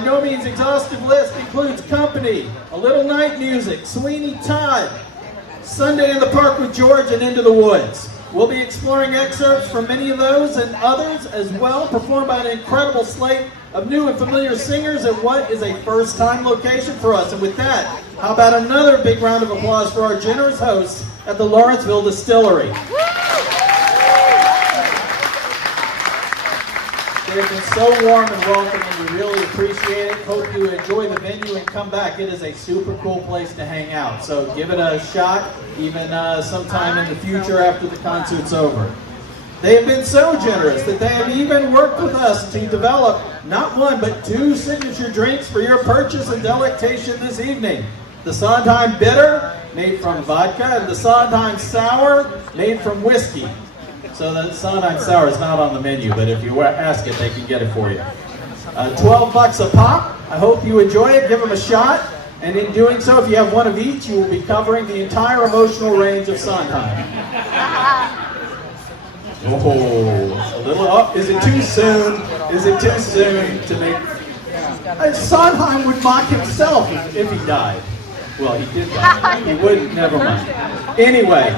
by no means exhaustive list includes Company, A Little Night Music, Sweeney Todd, Sunday in the Park with George, and Into the Woods. We'll be exploring excerpts from many of those and others as well, performed by an incredible slate of new and familiar singers at what is a first-time location for us. And with that, how about another big round of applause for our generous hosts at the Lawrenceville Distillery. They've been so warm and welcoming. We really appreciate it. Hope you enjoy the venue and come back. It is a super cool place to hang out. So give it a shot, even sometime in the future after the concert's over. They have been so generous that they have even worked with us to develop not one but two signature drinks for your purchase and delectation this evening. The Sondheim Bitter, made from vodka, and the Sondheim Sour, made from whiskey. So the Sondheim Sour is not on the menu, but if you ask it, they can get it for you. 12 bucks a pop. I hope you enjoy it. Give them a shot. And in doing so, if you have one of each, you will be covering the entire emotional range of Sondheim. Oh, a little up. Is it too soon? Is it too soon to make... Sondheim would mock himself if he died. Well, he did die. He wouldn't. Never mind. Anyway.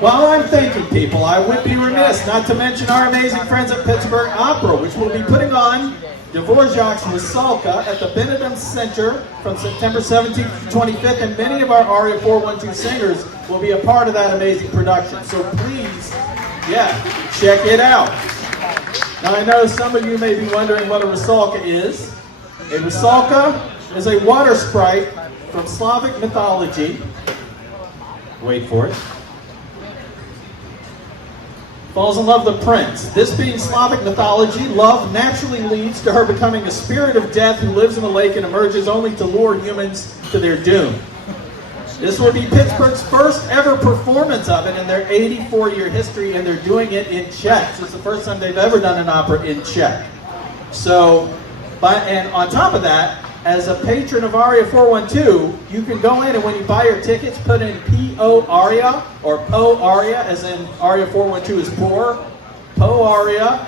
While I'm thanking people, I would be remiss not to mention our amazing friends at Pittsburgh Opera, which will be putting on Dvorak's Rusalka at the Benedum Center from September 17th to 25th, and many of our Aria 412 singers will be a part of that amazing production. So please, check it out. Now I know some of you may be wondering what a Rusalka is. A Rusalka is a water sprite from Slavic mythology. Wait for it. Falls in love with the prince. This being Slavic mythology, love naturally leads to her becoming a spirit of death who lives in the lake and emerges only to lure humans to their doom. This will be Pittsburgh's first ever performance of it in their 84-year history, and they're doing it in Czech. It's the first time they've ever done an opera in Czech. So, and on top of that, as a patron of Aria 412, you can go in and when you buy your tickets, put in P.O. Aria, or Po Aria, as in Aria 412 is poor, Po Aria,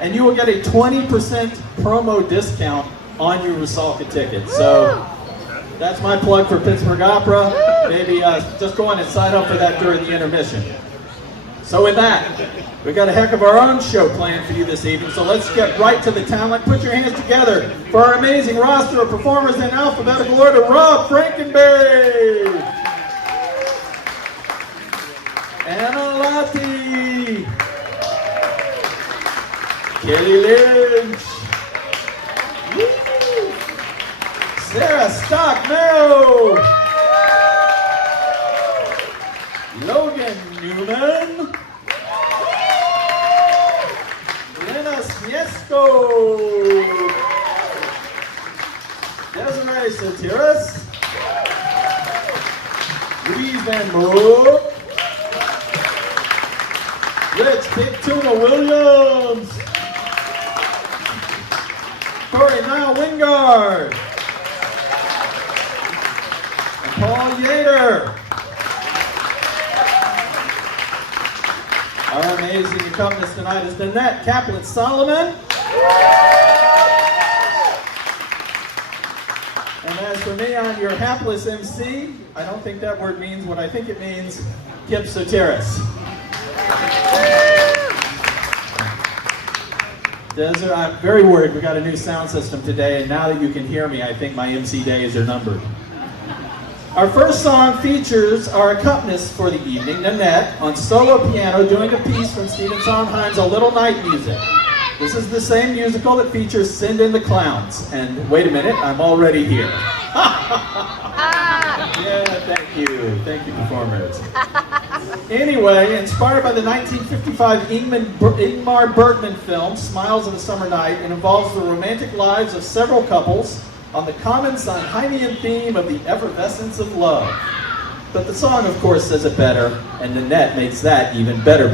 and you will get a 20% promo discount on your Rusalka ticket. So that's my plug for Pittsburgh Opera. Maybe just go on and sign up for that during the intermission. So with that, we've got a heck of our own show planned for you this evening, so let's get right to the talent. Put your hands together for our amazing roster of performers in alphabetical order. Rob Frankenberry, Anna Lahti, Kelly Lynch, Sara Stock Mayo, Logan Newman, Glenna Smiesko, Desiree Soteres, Louise and Mook, Rich Big Tuna Williams, Nile Wingard, and Paul Yeater. Our amazing accompanist tonight is Nanette Kaplan Solomon. And as for me, I'm your hapless MC. I don't think that word means what I think it means. Kip Soteres. Desiree, I'm very worried. We got a new sound system today, and now that you can hear me, I think my MC days are numbered. Our first song features our accompanist for the evening, Nanette, on solo piano doing a piece from Stephen Sondheim's A Little Night Music. This is the same musical that features Send in the Clowns. And wait a minute, I'm already here. Yeah, thank you. Thank you, performers. Anyway, inspired by the 1955 Ingmar Bergman film, Smiles of a Summer Night, it involves the romantic lives of several couples on the common Sondheimian theme of the effervescence of love. But the song, of course, says it better, and Nanette makes that even better.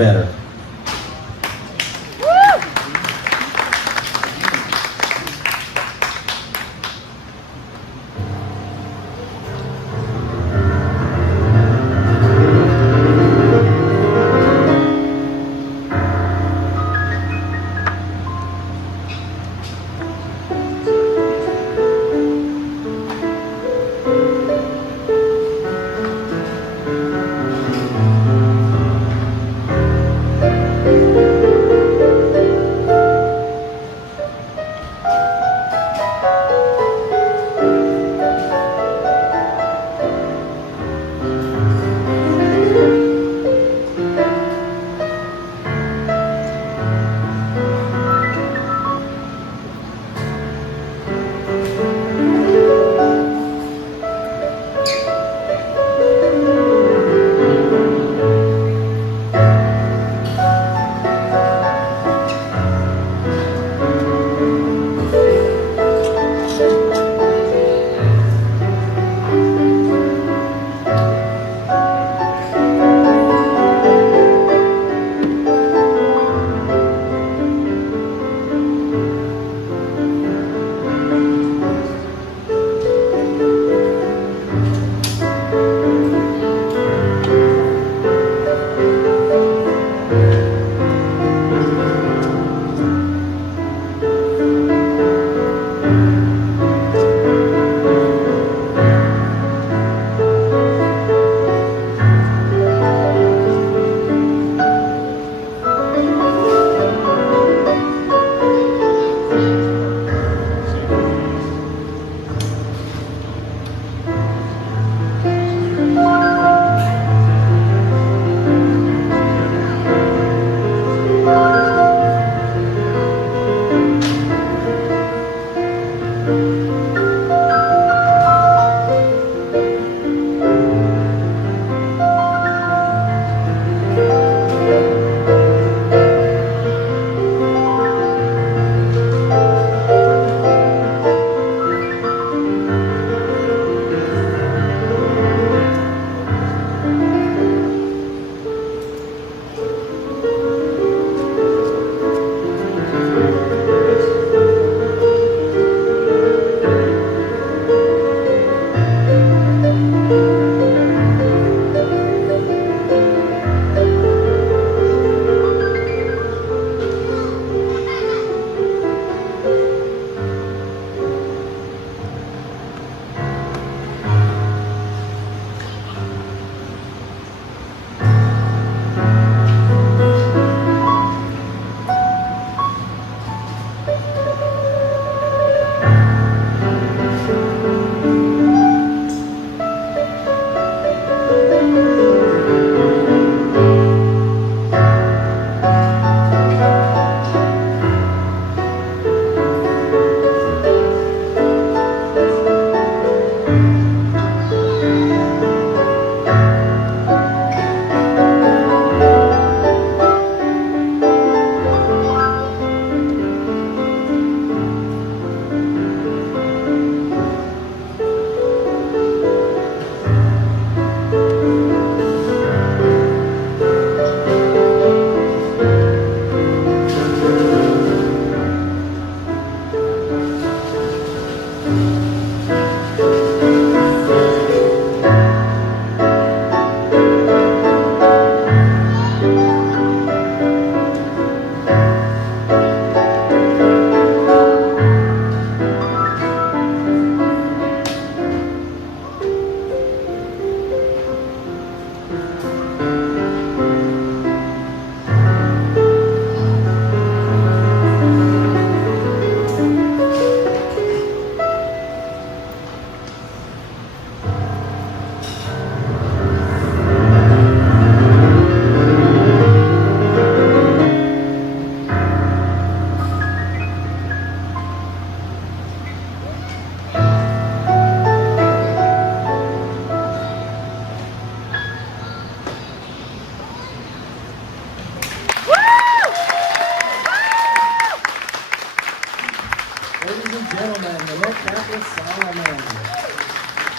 Ladies and gentlemen, Nanette Kaplan Solomon.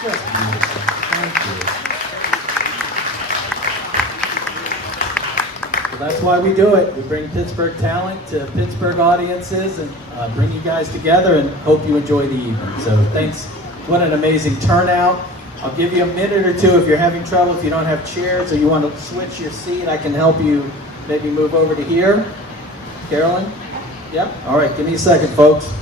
Just beautiful. Thank you. Well, that's why we do it. We bring Pittsburgh talent to Pittsburgh audiences and bring you guys together and hope you enjoy the evening. So thanks. What an amazing turnout. I'll give you a minute or two if you're having trouble, if you don't have chairs or you want to switch your seat, I can help you maybe move over to here. Carolyn? Yep. All right, give me a second, folks.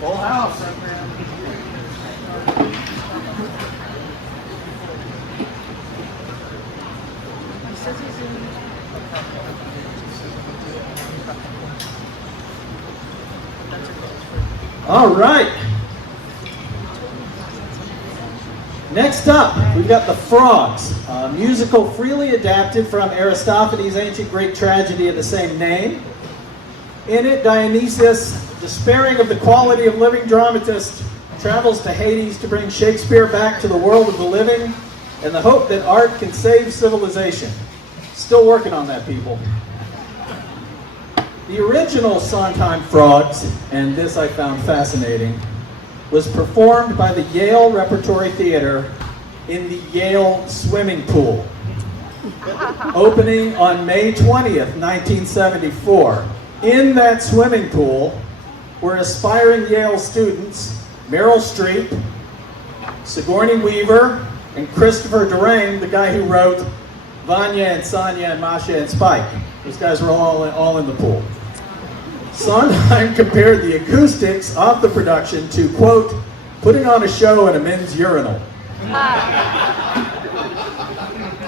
Full house. All right. Next up, we've got The Frogs, a musical freely adapted from Aristophanes' ancient Greek tragedy of the same name. In it, Dionysius, despairing of the quality of living dramatist, travels to Hades to bring Shakespeare back to the world of the living in the hope that art can save civilization. Still working on that, people. The original Sondheim Frogs, and this I found fascinating, was performed by the Yale Repertory Theater in the Yale swimming pool, opening on May 20th, 1974. In that swimming pool were aspiring Yale students Meryl Streep, Sigourney Weaver, and Christopher Durang, the guy who wrote Vanya and Sonia and Masha and Spike. Those guys were all in the pool. Sondheim compared the acoustics of the production to, quote, putting on a show in a men's urinal.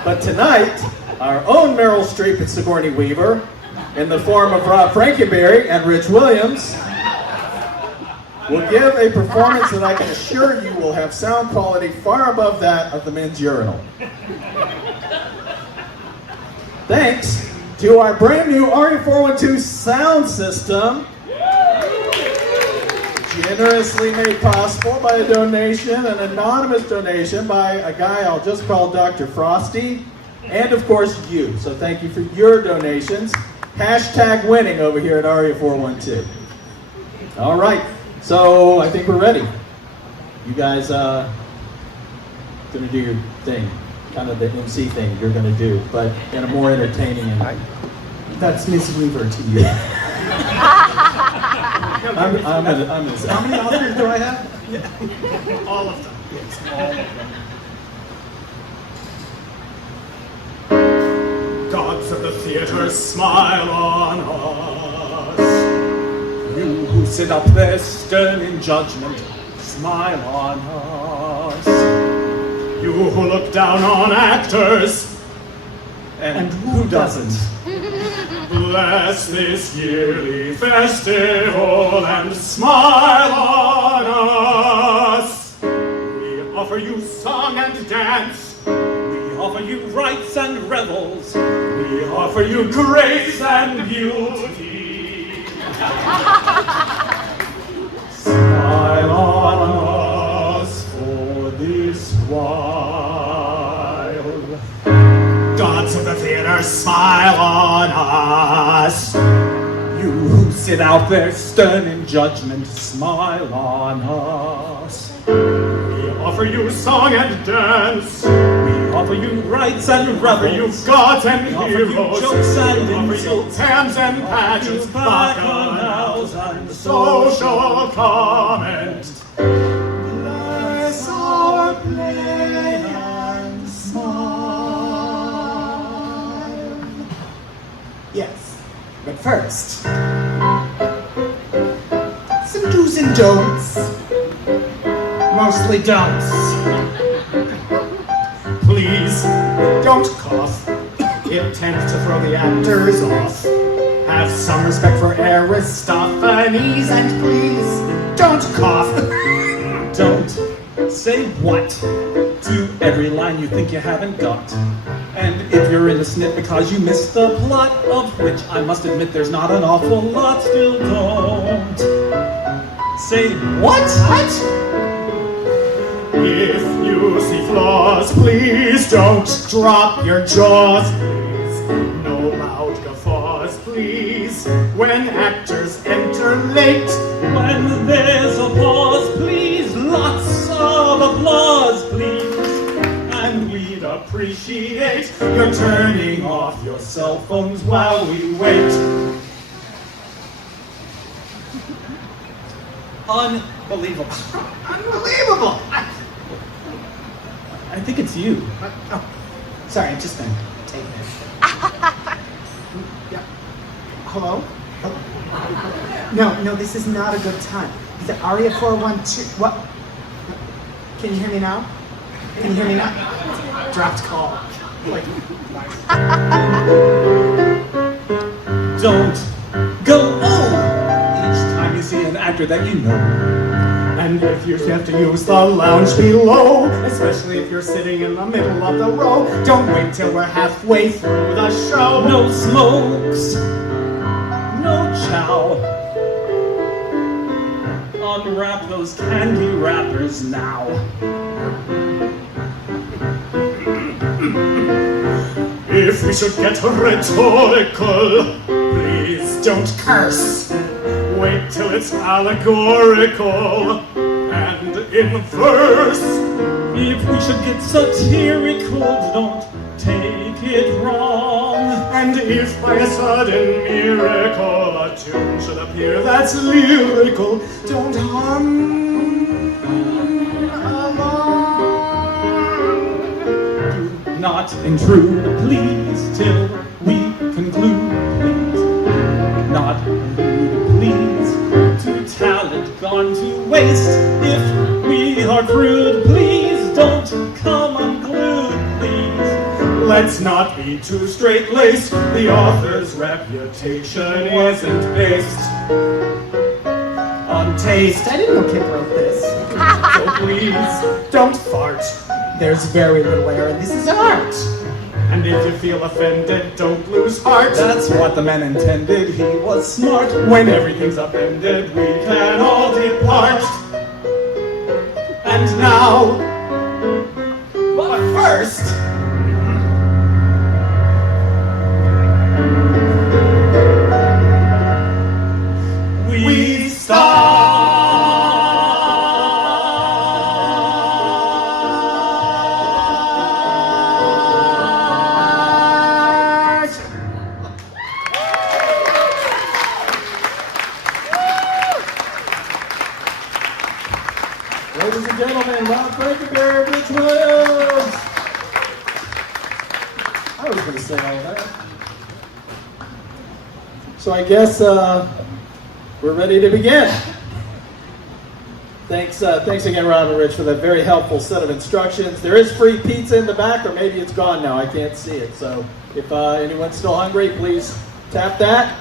But tonight, our own Meryl Streep and Sigourney Weaver, in the form of Rob Frankenberry and Rich Williams, will give a performance that I can assure you will have sound quality far above that of the men's urinal. Thanks to our brand new RE412 sound system, generously made possible by a donation, an anonymous donation by a guy I'll just call Dr. Frosty, and of course you. So thank you for your donations. Hashtag winning over here at RE412. All right, so I think we're ready. You guys gonna do your thing, kind of the MC thing you're gonna do, but in a more entertaining and that's Miss Weaver to you. I'm How many Oscars do I have? Yeah. All of them. Yes, all of them. Gods of the theater, smile on us. You who sit up there stern in judgment, smile on us. You who look down on actors, and who doesn't? Bless this yearly festival and smile on us. We offer you song and dance. We offer you rites and revels. We offer you grace and beauty. Smile on us for this while. Gods of the theater, smile on us. You who sit out there stern in judgment, smile on us. We offer you song and dance. We offer you rites and revels. We offer you gods and heroes. Jokes and insults, hams and pageants, bacchanals and social comment. Bless our play and smile. Yes, but first, some do's and don'ts. Mostly don'ts. Please, don't cough. It tends to throw the actors off. Have some respect for Aristophanes, and please, don't cough. Don't say what to every line you think you haven't got. And if you're in a snit because you missed the plot, of which I must admit there's not an awful lot, still don't say what? If you see flaws, please don't drop your jaws, please. No loud guffaws, please. When actors enter late, When there's a pause, please, lots of applause, please. And we'd appreciate your turning off your cell phones while we wait. Unbelievable. unbelievable! I think it's you. Oh, sorry, I've just been taking it. Yeah. Hello? No, this is not a good time. Is it Aria 412? What? Can you hear me now? Can you hear me now? Dropped call. Like, Don't go each time you see an actor that you know. and if you have to use the lounge below, especially if you're sitting in the middle of the row, don't wait till we're halfway through the show. No smokes, no chow. Unwrap those candy wrappers now. If we should get rhetorical, please don't curse. Wait till it's allegorical and in verse. If we should get satirical, don't take it wrong. And if by a sudden miracle a tune should appear that's lyrical, don't hum along. Do not intrude, please, till we conclude, please. Not intrude, please, to talent gone to waste. If we are crude, please don't come unglued, please. Let's not be too straight-laced. The author's reputation isn't based on taste. I didn't know Kip wrote this. So please, don't fart. There's very little air, and this is art. And if you feel offended, don't lose heart. That's what the man intended, he was smart. When everything's upended, we can all depart. And now, but first, we start. Ladies and gentlemen, Frankenberry, Rich Williams. I was going to say all that. So I guess we're ready to begin. Thanks again, Rob and Rich, for that very helpful set of instructions. There is free pizza in the back, or maybe it's gone now. I can't see it. So if anyone's still hungry, please tap that.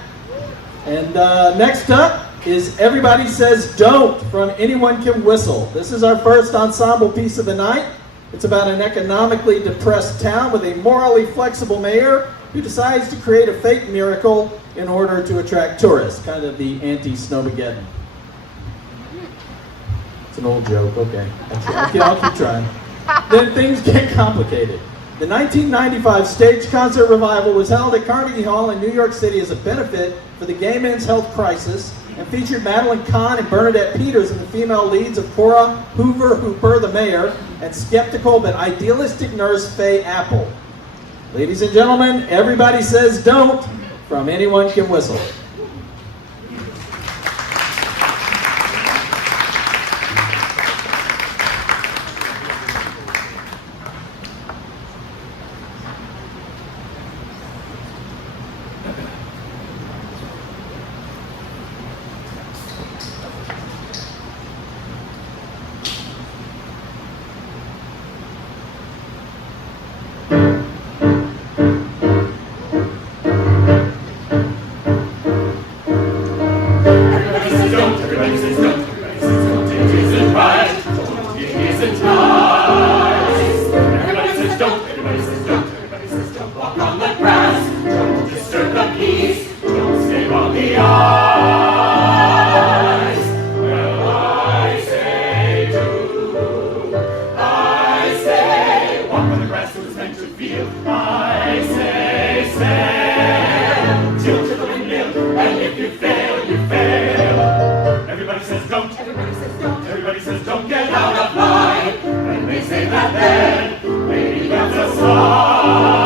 And next up is Everybody Says Don't from Anyone Can Whistle. This is our first ensemble piece of the night. It's about an economically depressed town with a morally flexible mayor who decides to create a fake miracle in order to attract tourists, kind of the anti-Snowmageddon. It's an old joke, okay. I'll keep trying. Then things get complicated. The 1995 stage concert revival was held at Carnegie Hall in New York City as a benefit for the gay men's health crisis and featured Madeline Kahn and Bernadette Peters in the female leads of Cora Hooper, the mayor, and skeptical but idealistic nurse Faye Apple. Ladies and gentlemen, Everybody Says Don't from Anyone Can Whistle. from the eyes. Well, I say do. I say walk where the grass was meant to feel. I say sail. Till to the windmill, and if you fail, you fail. Everybody says don't. Everybody says don't. Everybody says don't get out of line. And they say that then, maybe that's a sign.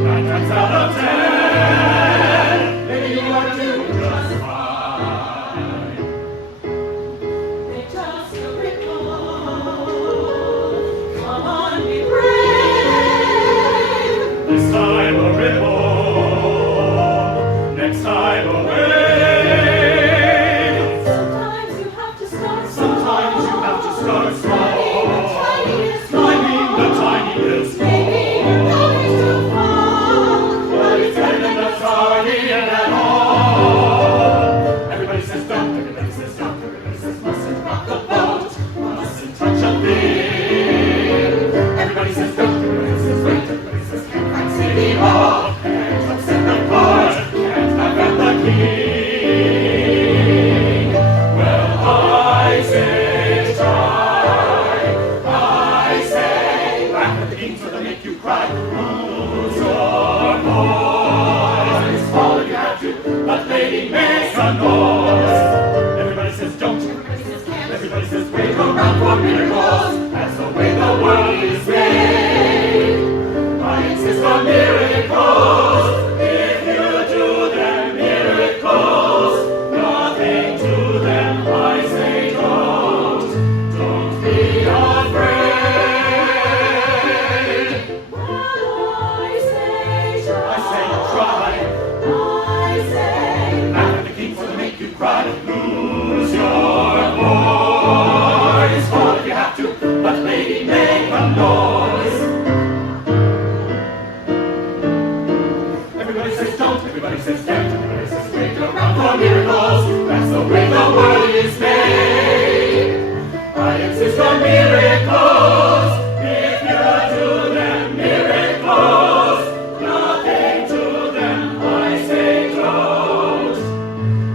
9 times out of 10, maybe you are doing just fine. They just a ripple. Come on, be brave. This time a ripple, next time a wave. Sometimes you have to start small. Sometimes you have to start small. Climbing the tiniest wall. Maybe you're going to fall. But it's better than the starting at all. Everybody says don't, everybody says don't, everybody says mustn't rock the boat, mustn't touch a thing. Everybody says don't, everybody says wait, everybody says can't find City Hall, can't upset the cart, can't have at the king. Well, I say try, I say laugh at the king so they make you cry. Lose your voice, fall if you have to, but lady makes a noise. Everybody says don't, Everybody says can't. everybody says wait around for miracles. That's the way the world is made. I insist on miracles. If you do them miracles, nothing to them. I say don't be afraid. Well, I say try. I say try, I say laugh at the king so they make you cry. Lose your voice, fall if you have to, but lady make a noise. Everybody says don't, everybody says can't, everybody says wait around for miracles. That's the way the world is made. I insist on miracles. If you do them miracles, nothing to them. I say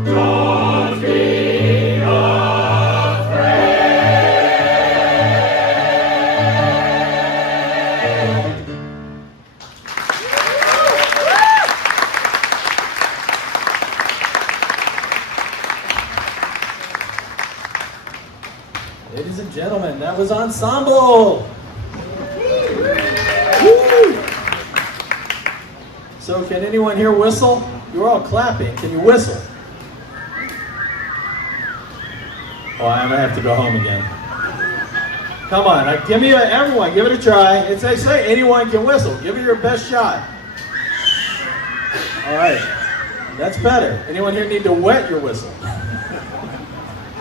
don't be afraid. Ladies and gentlemen, that was Ensemble. Woo! So can anyone here whistle? You're all clapping. Can you whistle? Oh, I'm gonna have to go home again. Come on, everyone, give it a try. It's they say anyone can whistle. Give it your best shot. All right, that's better. Anyone here need to wet your whistle?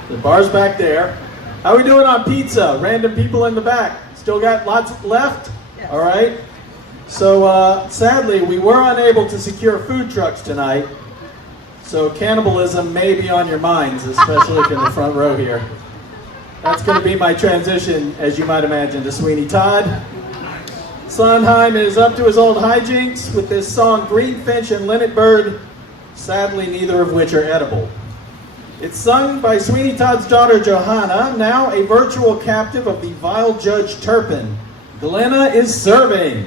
The bar's back there. How we doing on pizza? Random people in the back. Still got lots left? Yes. All right. So sadly, we were unable to secure food trucks tonight. So cannibalism may be on your minds, especially if in the front row here. That's going to be my transition, as you might imagine, to Sweeney Todd. Sondheim is up to his old hijinks with this song Greenfinch and Linnet Bird, sadly neither of which are edible. It's sung by Sweeney Todd's daughter Johanna, now a virtual captive of the vile Judge Turpin. Glenna is serving.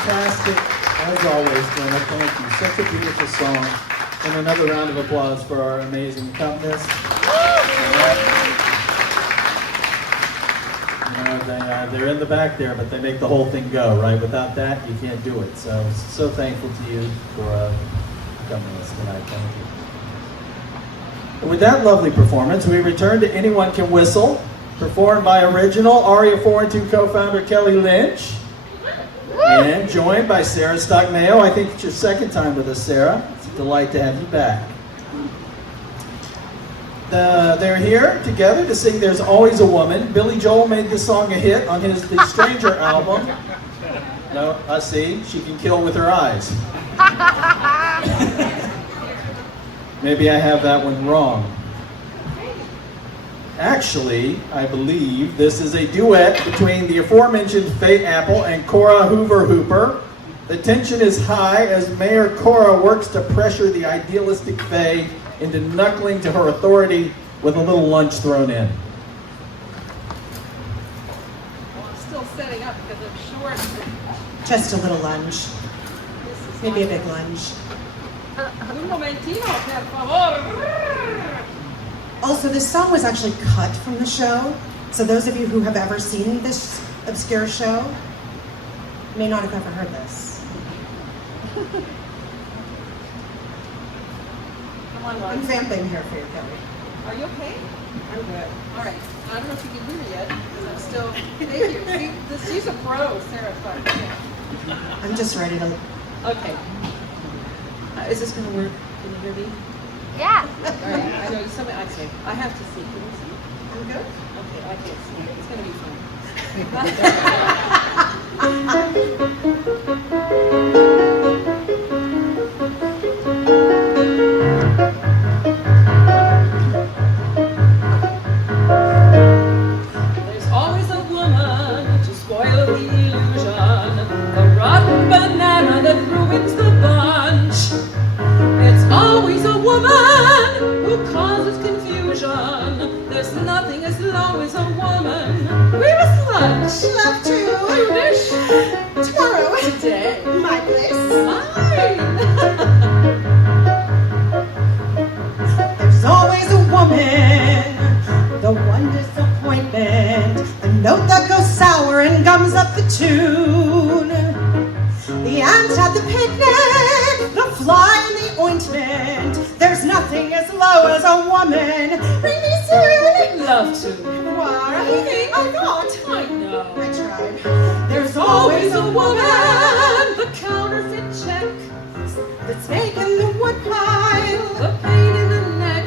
fantastic, as always, Glenna. Thank you. Such a beautiful song. And another round of applause for our amazing accompanist. They're in the back there, but they make the whole thing go, right? Without that, you can't do it. So thankful to you for accompanying us tonight. Thank you. And with that lovely performance, we return to Anyone Can Whistle, performed by original Aria 4 and 2 co-founder Kelly Lynch, and joined by Sara Stock Mayo. I think it's your second time with us, Sara. It's a delight to have you back. They're here together to sing There's Always a Woman. Billy Joel made this song a hit on his The Stranger album. No, I see. She can kill with her eyes. Maybe I have that one wrong. Actually, I believe this is a duet between the aforementioned Faye Apple and Cora Hoover Hooper. The tension is high as Mayor Cora works to pressure the idealistic Faye into knuckling to her authority with a little lunch thrown in. Well, I'm still setting up because I'm short. Just a little lunge. Maybe a big lunge. Un momentino, per favor. Also, this song was actually cut from the show, so those of you who have ever seen this obscure show may not have ever heard this. Come on, I'm Lauren. vamping here for you, Kelly. Are you okay? I'm good. All right. I don't know if you can hear me yet, because I'm still. Thank you. See, she's a pro, Sarah. I'm just ready to. Okay. Is this going to work? Can you hear me? Yeah. All right. I know somebody. I say. I have to see. Can you see? I'm good. Okay. I can't see. It's going to be fun. There's always a woman to spoil the illusion, the rotten banana that ruins the bunch. It's always a woman who causes confusion. There's nothing as low as a woman. Where is lunch? Love to. Wish. Tomorrow. Today. My place. Mine. There's always a woman, the one disappointment, the note that goes sour and gums up the tune. The ant at the picnic, the fly in the ointment. There's nothing as low as a woman. Bring me soon. Love to. Why? I thought. I know. I tried. There's always a woman, the counterfeit check, The snake in the woodpile, the pain in the neck,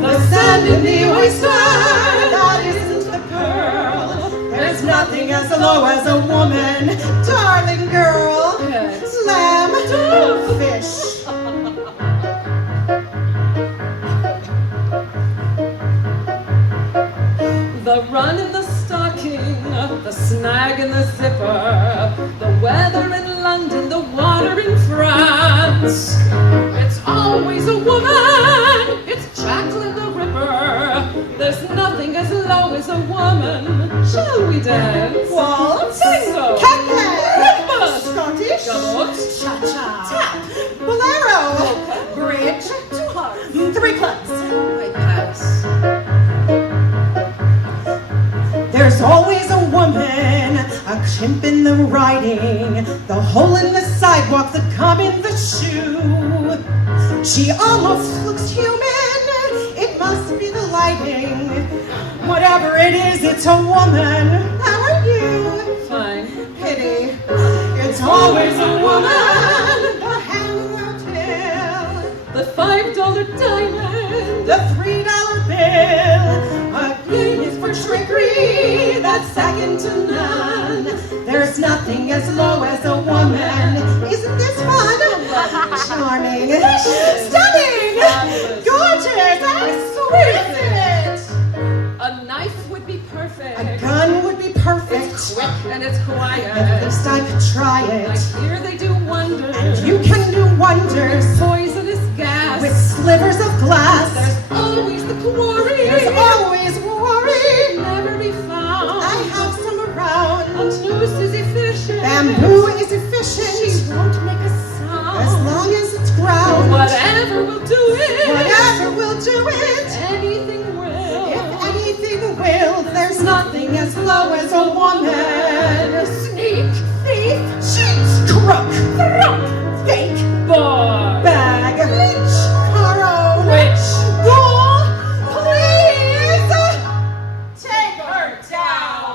the sand in the oyster, that isn't the pearl. There's nothing as low as a woman, darling girl, Yes. lamb, fish. The run in the stocking, the snag in the zipper, the weather in London, the water in France. It's always a woman, it's Jacqueline the Ripper. There's nothing as low as a woman. Shall we dance? Waltz, Tango, cabaret, Scottish, Gavotte, cha-cha, tap, bolero, bridge, 2 hearts. 3 clubs. I pass. There's always a woman, a chimp in the riding, the hole in the sidewalk, the gum in the shoe. She almost looks human, it must be the lighting. Whatever it is, it's a woman. How are you? Fine. Pity. It's always a woman, the hangout hill, The $5 diamond, the $3 bill. A game is for trickery, that's second to none. There's nothing as low as a woman. Isn't this fun? Charming, stunning, gorgeous, exquisite. a knife would be perfect. A gun would be perfect. It's quick and it's quiet. At least I could try I it. hear they do wonders. And you can do wonders Poisonous gas. with slivers of glass. There's always the quarry. There's always worry. Never be found. I have some around. A noose is efficient. Bamboo is efficient. Whatever will do it. Whatever will do it. Anything will. If anything will, there's nothing as low as a woman. Sneak, Thief, cheat, crook, thrump, fake, boy, bag, Lynch, Caro, witch, ghoul, please take her down.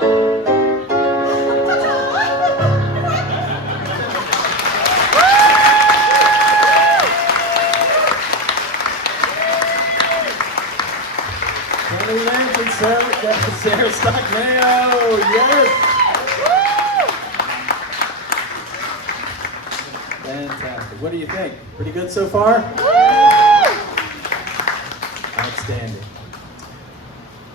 Tony Lynch and Sara Stock Mayo. Yes. Fantastic. What do you think? Pretty good so far? Outstanding.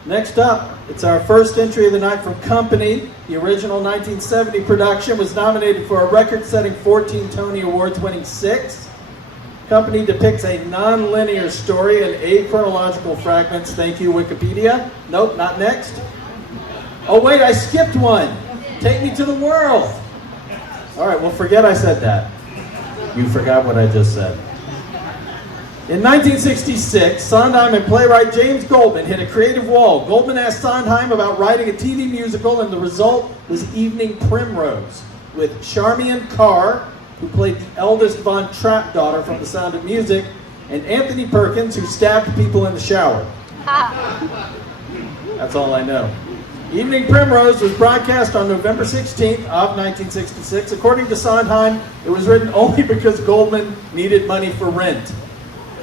Next up, it's our first entry of the night from Company. The original 1970 production was nominated for a record-setting 14 Tony Awards, winning 6. Company depicts a non-linear story in achronological fragments. Thank you, Wikipedia. Nope, not next. Oh wait, I skipped one. Take me to the world. All right, well, forget I said that. You forgot what I just said. In 1966, Sondheim and playwright James Goldman hit a creative wall. Goldman asked Sondheim about writing a TV musical, and the result was Evening Primrose, with Charmian Carr, who played the eldest Von Trapp daughter from The Sound of Music, and Anthony Perkins, who stabbed people in the shower. That's all I know. Evening Primrose was broadcast on November 16th of 1966. According to Sondheim, it was written only because Goldman needed money for rent.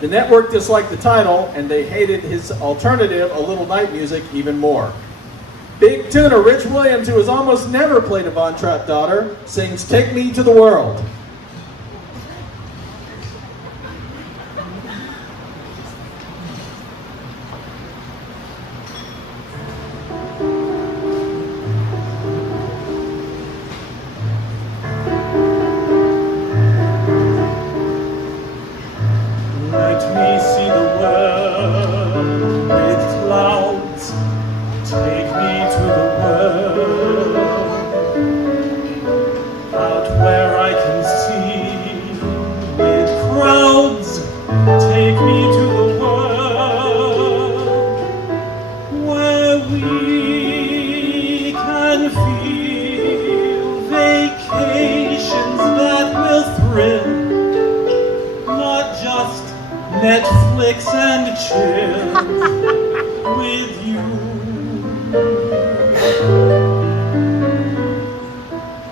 The network disliked the title, and they hated his alternative, A Little Night Music, even more. Big tuner Rich Williams, who has almost never played a Von Trapp daughter, sings Take Me to the World. Netflix and chill with you.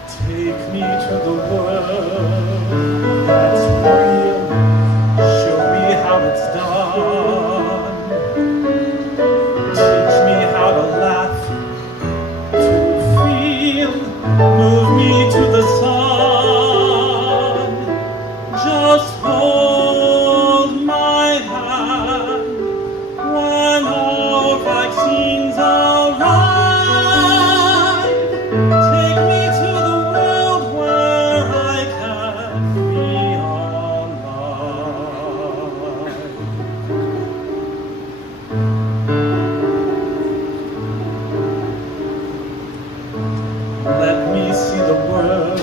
Take me to the world that's real. Show me how it's done. Teach me how to laugh, to feel. Move me to the sun. Just hold my hand when our vaccines arrive. Take me to the world where I can be alive. Let me see the world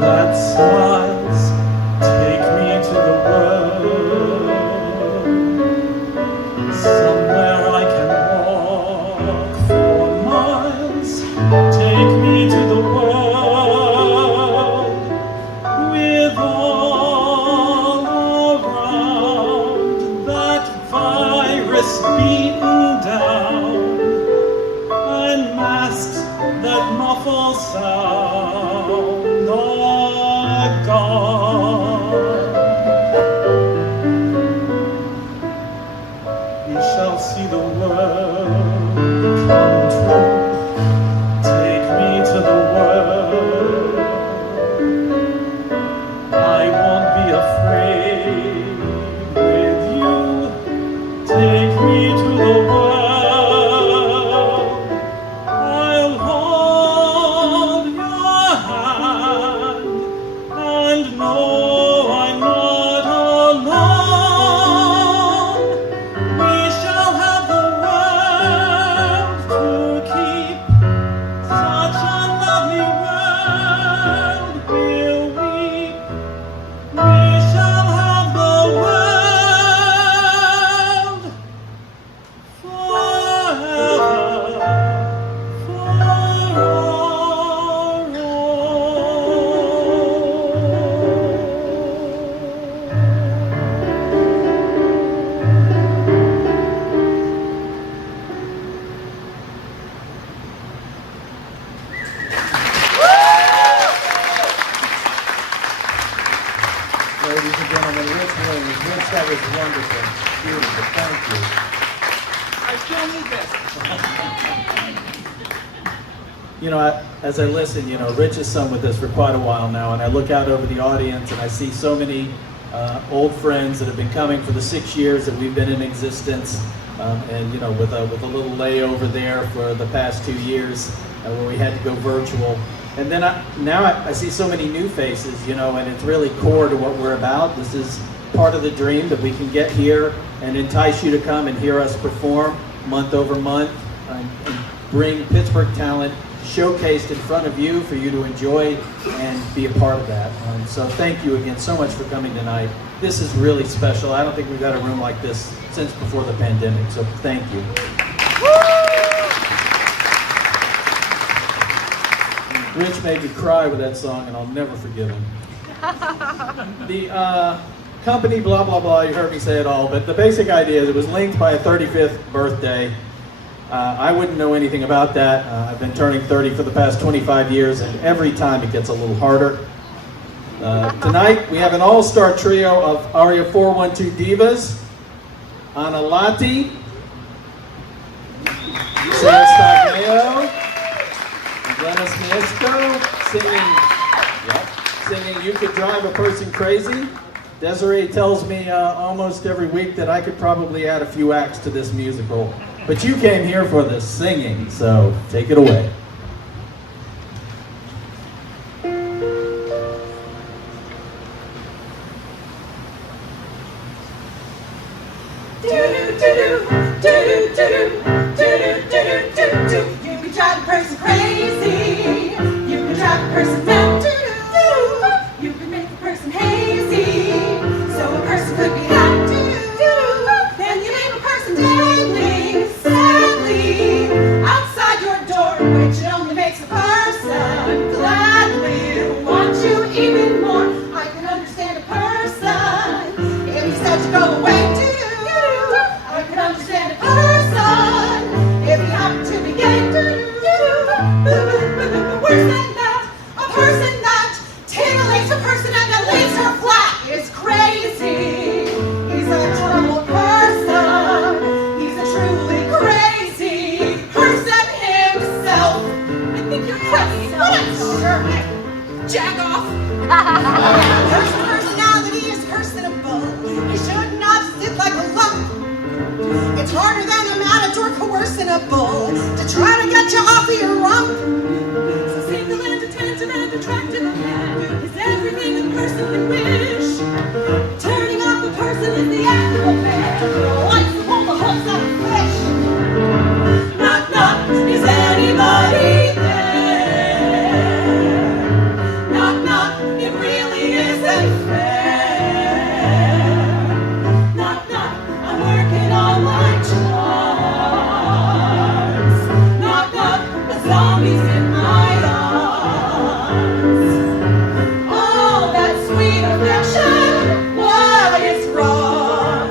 that smiles. Take me to the world, somewhere I can walk for miles. Take me to the world, with all around that virus beaten down, and masks that muffle sound are gone. We shall see the world come true. Take me to the world. I won't be afraid with you. Take me to the world. I'll hold your hand and know I'm not alone. We shall have the world to keep. Such a lovely world we'll weep. We shall have the Rich Williams. Rich, that was wonderful. Beautiful. Thank you. I still need this. You know, as I listen, you know, Rich has sung with us for quite a while now, and I look out over the audience and I see so many old friends that have been coming for the 6 years that we've been in existence, and you know, with a little layover there for the past 2 years where we had to go virtual. And then now I see so many new faces, you know, and it's really core to what we're about. This is part of the dream that we can get here and entice you to come and hear us perform month over month, and bring Pittsburgh talent showcased in front of you for you to enjoy and be a part of that. So thank you again so much for coming tonight. This is really special. I don't think we've had a room like this since before the pandemic, so thank you. Rich made me cry with that song, and I'll never forgive him. The company, blah, blah, blah, you heard me say it all, but the basic idea is it was linked by a 35th birthday. I wouldn't know anything about that. I've been turning 30 for the past 25 years, and every time it gets a little harder. Tonight, we have an all-star trio of Aria 412 divas, Anna Lahti, Sara Mayo, Glenna Smiesko, singing You Could Drive a Person Crazy. Desiree tells me almost every week that I could probably add a few acts to this musical. But you came here for the singing, so take it away. You can drive a person crazy. You can drive a person mad. You can make a person hazy, so a person could be happy. Then you leave a person deadly, sadly, outside your door, which only makes a person gladly want you even more. I can understand a person if he said to go away. I can understand a person if he happened to be gay. Worse than that, a person that titillates a person and then leaves her flat is crazy. He's a troubled person. He's a truly crazy person himself. I think you're crazy. What a jerk. Jack off. His personality is personable. He should not sit like a lump. It's harder than a matador coercionable to try to get you off of your rump. So single and attentive and attractive a man is everything a person can wish. Turning off a person is the act of a man who likes to pull the hooks out of fish. Knock, knock, is anybody there? Knock, knock, it really isn't fair. Knock, knock, I'm working on my charms. Knock, knock, the zombies in my arms. All that sweet affection, what is wrong?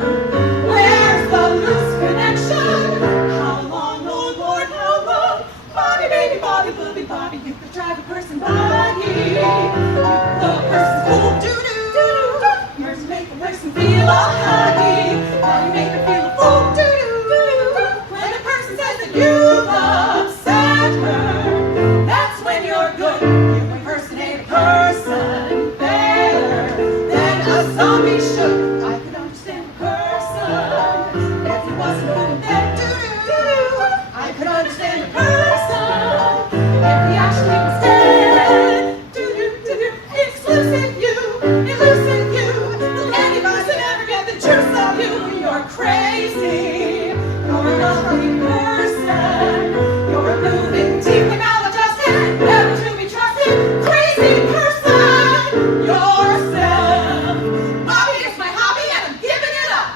Where's the loose connection? How long, Lord, Lord, how long? Bobby, baby, Bobby, booby, Bobby, you could drive a person body. You could blow a person's cool doo-doo. Yours make a person feel all happy. Now you make her feel a fool doo-doo. When a person says that you've upset her, that's when you're good. You impersonate a person better than a zombie should. I could understand a person if he wasn't good in bed doo-doo. I could understand a person if he actually was dead doo-doo. Exclusive you, elusive you. Anybody's never get the juice of you. You're crazy. You're a lovely person. You're a moving, deeply maladjusted, never to be trusted, crazy person. Yourself. Bobby is my hobby and I'm giving it up.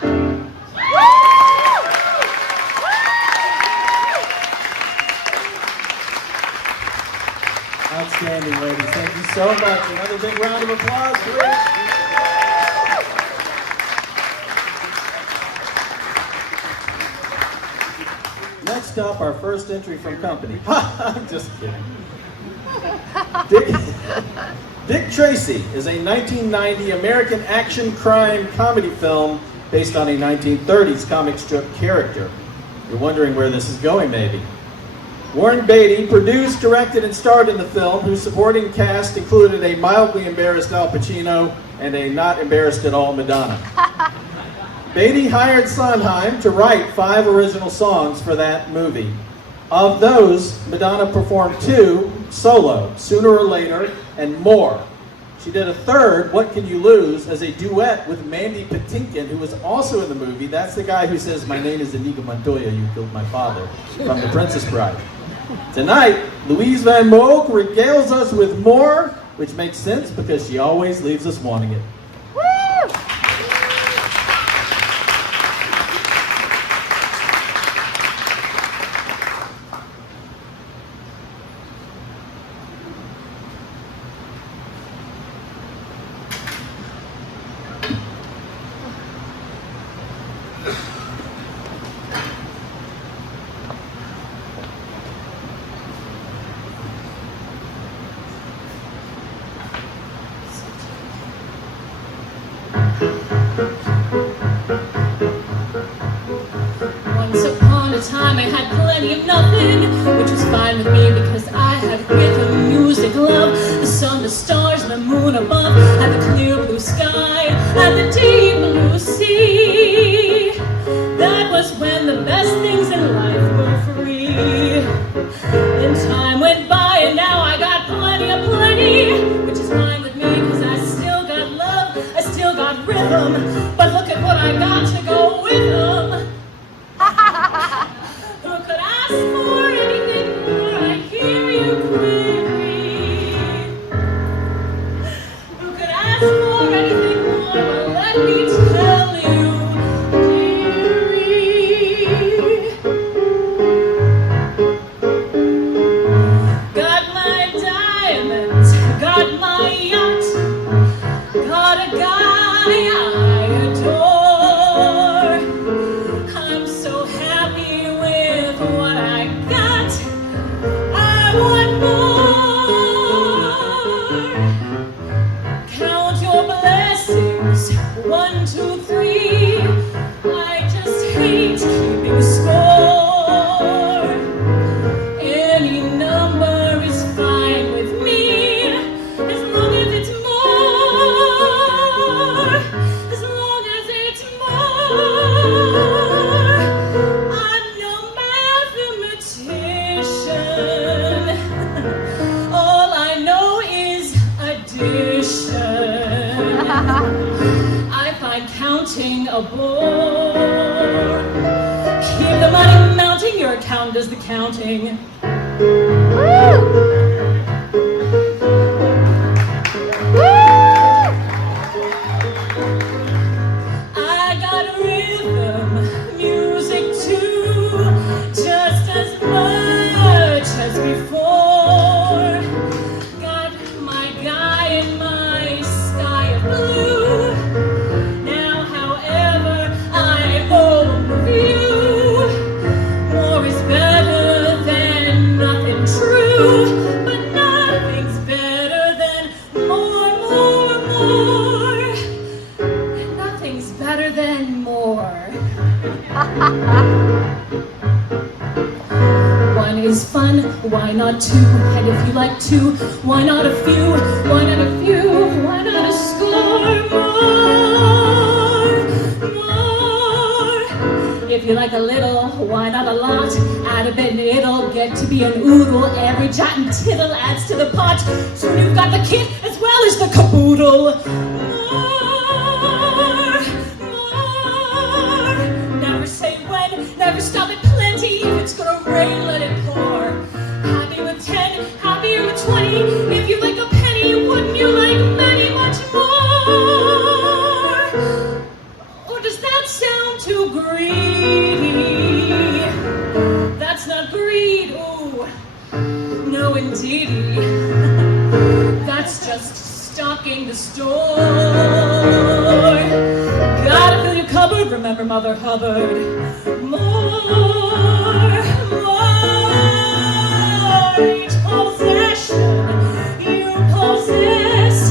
Outstanding, ladies. Thank you so much. Another big round of applause, please. Next up, our first entry from company. I'm just kidding. Dick Tracy is a 1990 American action crime comedy film based on a 1930s comic strip character. You're wondering where this is going, maybe. Warren Beatty produced, directed, and starred in the film, whose supporting cast included a mildly embarrassed Al Pacino and a not embarrassed at all Madonna. Beatty hired Sondheim to write 5 original songs for that movie. Of those, Madonna performed 2 solo, Sooner or Later and More. She did a third, What Can You Lose, as a duet with Mandy Patinkin, who was also in the movie. That's the guy who says, "My name is Inigo Montoya, you killed my father," from The Princess Bride. Tonight, Louise Van Mook regales us with More, which makes sense because she always leaves us wanting it. Once upon a time I had plenty of nothing, which was fine with me because I had rhythm, music, love, the sun, the stars, the moon above, and the clear blue sky, and the deep blue sea. That was when the best things in life were free. Then time went by and now I got plenty of plenty, which is fine with me because I still got love, I still got rhythm, but look at what I got to go with them. Who could ask for anything more? I hear you query. Who could ask for anything more? Well, let me tell you, dearie. Got my diamonds, got my yacht, got a guy I adore. I'm so happy with what I got. I want more. Count your blessings, 1, 2, 3. I just hate keeping score. Any number is fine with me, as long as it's more. As long as it's more. I'm no mathematician. All I know is addition. I find counting a bore. Keep the money mounting, your account does the counting. I got rhythm, music too, just as much as before. Got my guy in my sky of blue. Now, however, I overview, more is better than nothing true, but nothing's better than more, more, more. Nothing's better than more. One is fun, why not 2? And if you like 2, why not a few? Why not a few? Why not a score? More. If you like a little, why not a lot? Add a bit and it'll get to be an oodle. Every jot and tittle adds to the pot. Soon you've got the kit as well as the caboodle. More. Never say when, never stop at plenty. If it's gonna rain, let it pour. Happy with 10, happier with 20. If you like a penny, wouldn't you like many much more? Or does that sound too greedy? That's not greed, ooh, no indeedy. That's just stocking the store. Gotta fill your cupboard, remember Mother Hubbard. More, more. Each possession you possess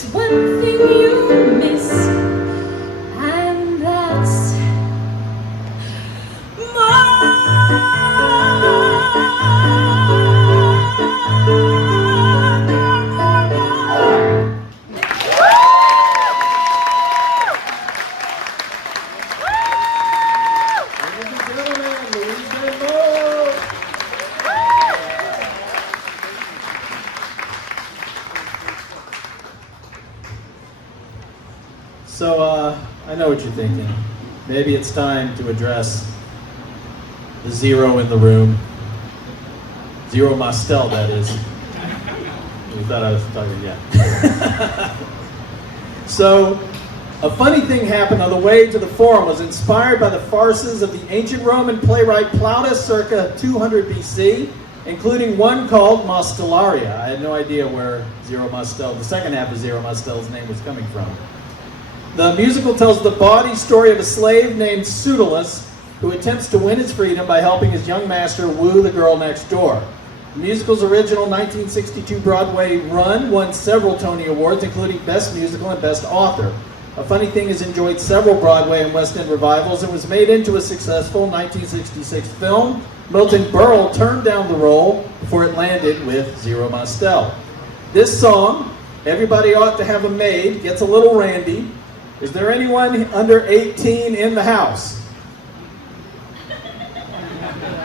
there's one thing you miss, and that's Ladies and gentlemen, Louise and Mook. So, I know what you're thinking. Maybe it's time to address the zero in the room. Zero Mostel, that is. You thought I was talking, yeah. So, a funny thing happened on the way to the Forum. Was inspired by the farces of the ancient Roman playwright Plautus circa 200 BC, including one called Mostellaria. I had no idea where Zero Mostel, the second half of Zero Mostel's name was coming from. The musical tells the bawdy story of a slave named Pseudolus who attempts to win his freedom by helping his young master woo the girl next door. The musical's original 1962 Broadway run won several Tony Awards, including Best Musical and Best Author. A Funny Thing has enjoyed several Broadway and West End revivals and was made into a successful 1966 film. Milton Berle turned down the role before it landed with Zero Mostel. This song, Everybody Ought to Have a Maid, gets a little randy. Is there anyone under 18 in the house?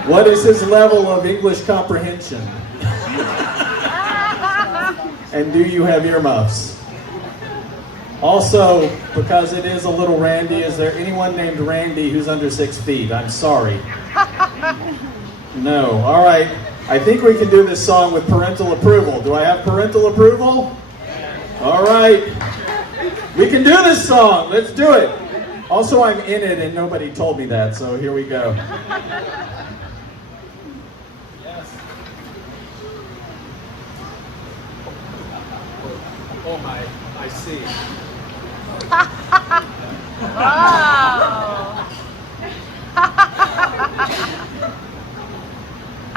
What is his level of English comprehension? And do you have earmuffs? Also, because it is a little randy, is there anyone named Randy who's under 6 feet? I'm sorry. No. All right. I think we can do this song with parental approval. Do I have parental approval? All right. We can do this song. Let's do it. Also, I'm in it and nobody told me that, so here we go. Yes. Oh my, I see.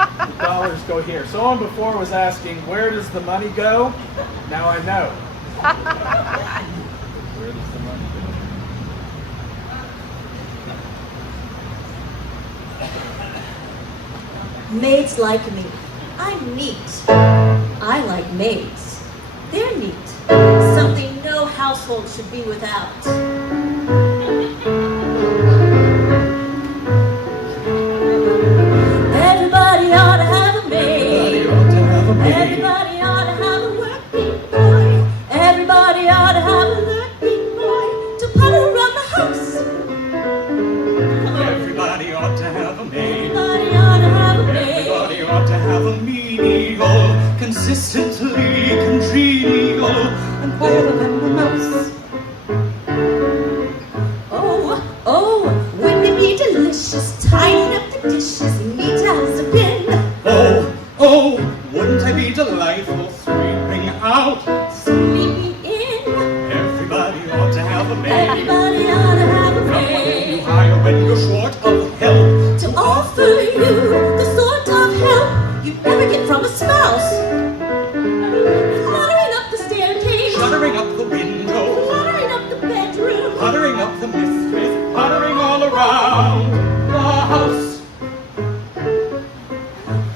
The dollars go here. Someone before was asking, where does the money go? Now I know. Where does the money go? Maids like me. I'm neat. I like maids. They're neat. Something no household should be without. Everybody ought to have a maid. Everybody ought to have a working boy. Everybody ought to have a lurking boy to putter around the house. Everybody ought to have a maid. Everybody ought to have a maid. Everybody ought to have a mean eagle, consistently congenial, and quieter than the mouse. Oh, wouldn't it be delicious, tidying up the dishes, neat as a pin? Oh, wouldn't I be delightful, sweeping out, Sleeping in. everybody ought to have a maid. Everybody ought to have a Someone whom maid you hire when you're short of help. to offer you the sort of help you'd never get from a spouse. Fluttering up the staircase, Shuttering up the window, fluttering up the bedroom. puttering up the mistress, puttering all around the house.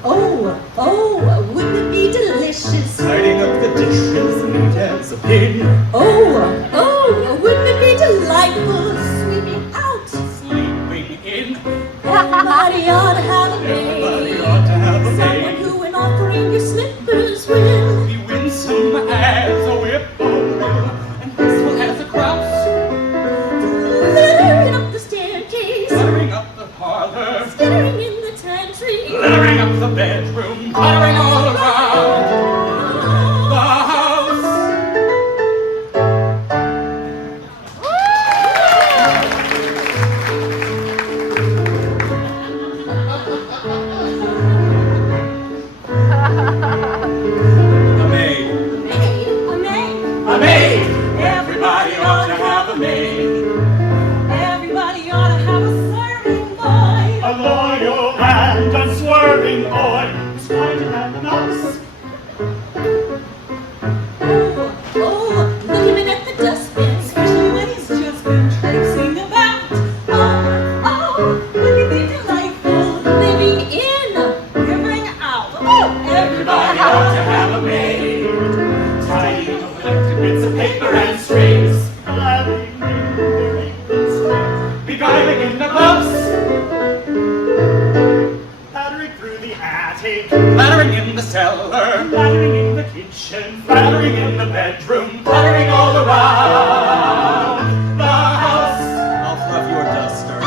Oh, wouldn't it be delicious? Tidying up the dishes, neat as a pin. Oh, wouldn't it be delightful, sweeping out? Sleeping in, Everybody ought to have a everybody maid. ought to have a Someone maid. who, in offering your slippers, will Be winsome as a whippoorwill, and graceful as a grouse. fluttering up the staircase, Puttering up the parlor, skittering in the pantry. littering up the bedroom, puttering all around the house. A maid, A maid. a maid. Everybody ought to have a maid. Everybody ought to have a serving boy. A loyal and unswerving boy who's trying to have the mouse. Oh, clattering all around. The house, I'll fluff your duster. the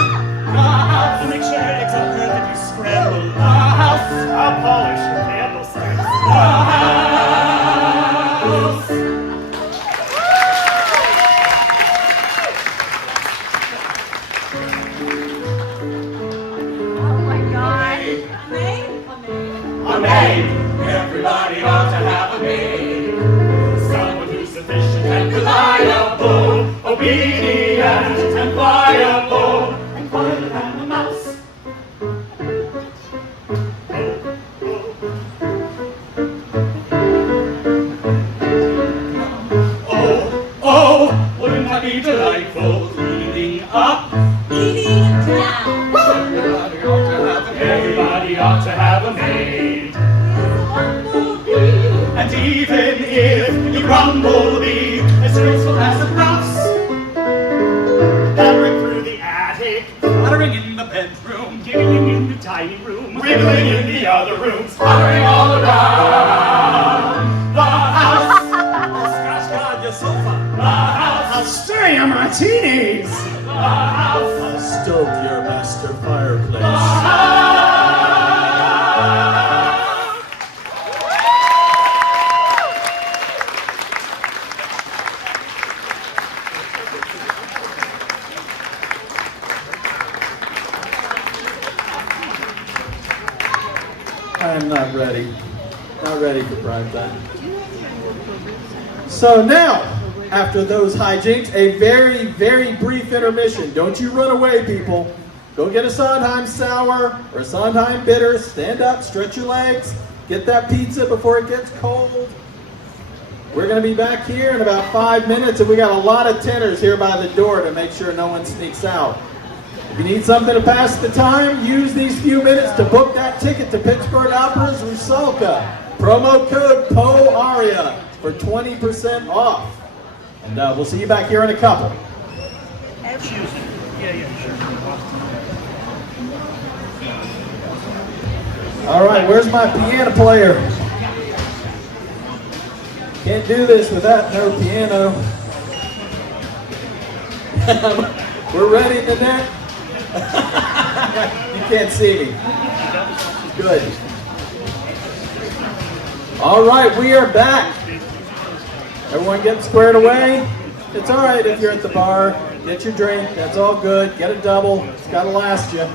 house, Make sure your eggs are perfectly scrambled. the house, I'll polish your candlesticks. the house. Oh my God. A maid. Everybody ought to have a maid. Someone who's sufficient and reliable, obedient and pliable, and quieter than a mouse. Oh, wouldn't that be delightful? Cleaning up. Eating down. Everybody ought to have a maid. And even if you grumblebee, as graceful as a grouse, pattering through the attic, fluttering in the bedroom, giggling in the tiny room, wiggling in the other rooms, fluttering all around the house. Scotch guard your sofa. The house. Stir your martinis. The house. I'll stoke your master fireplace. The house. I'm not ready. Not ready for prime time. So now, after those hijinks, a very, very brief intermission. Don't you run away, people. Go get a Sondheim sour or a Sondheim bitter. Stand up, stretch your legs, get that pizza before it gets cold. We're going to be back here in about 5 minutes, and we got a lot of tenors here by the door to make sure no one sneaks out. If you need something to pass the time, use these few minutes to book that ticket to Pittsburgh Opera's Rusalka. Promo code POARIA for 20% off. And we'll see you back here in a couple. All right, where's my piano player? Can't do this without no piano. We're ready, Nanette? You can't see me. Good. All right, we are back. Everyone getting squared away? It's all right if you're at the bar. Get your drink. That's all good. Get a double. It's got to last you.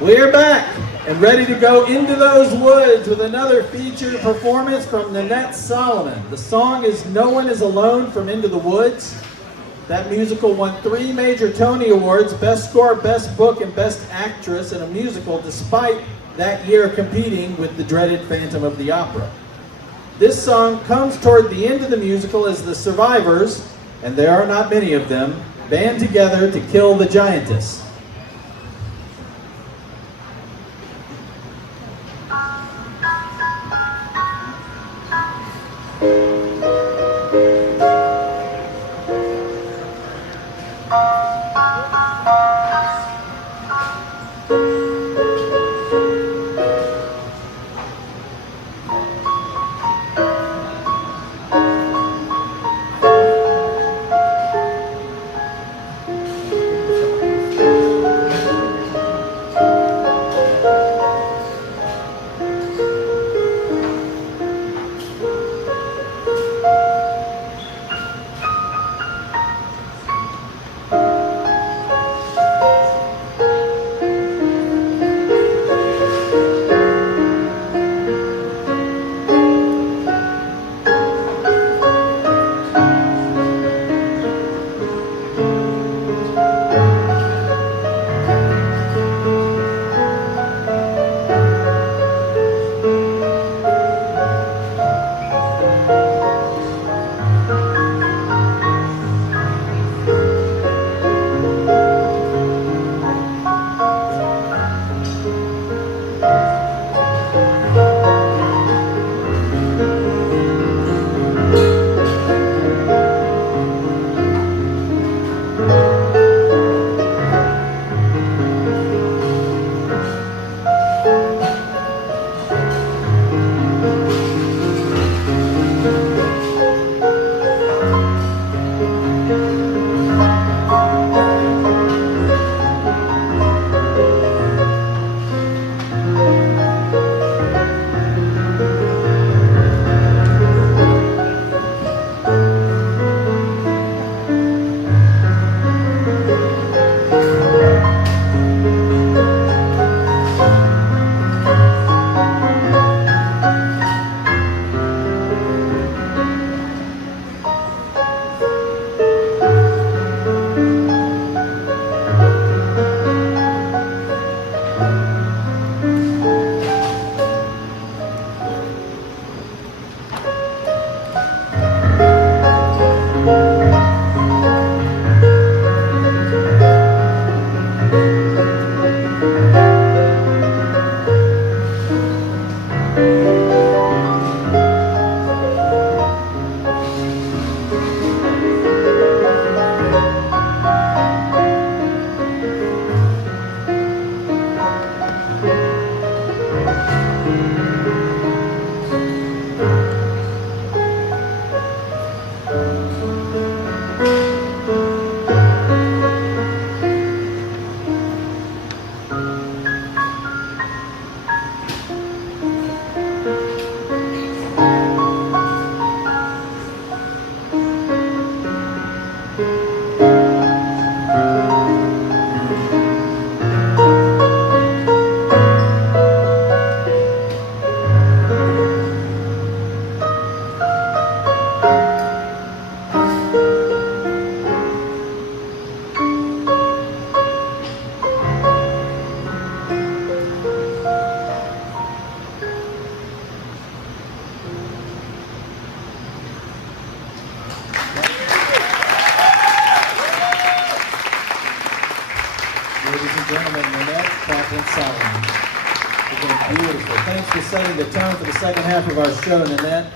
We're back and ready to go into those woods with another featured performance from Nanette Solomon. The song is No One Is Alone from Into the Woods. That musical won 3 major Tony Awards, Best Score, Best Book, and Best Actress in a Musical, despite that year competing with the dreaded Phantom of the Opera. This song comes toward the end of the musical as the survivors, and there are not many of them, band together to kill the giantess. Solomon. It's been beautiful. Thanks for setting the tone for the second half of our show, Nanette.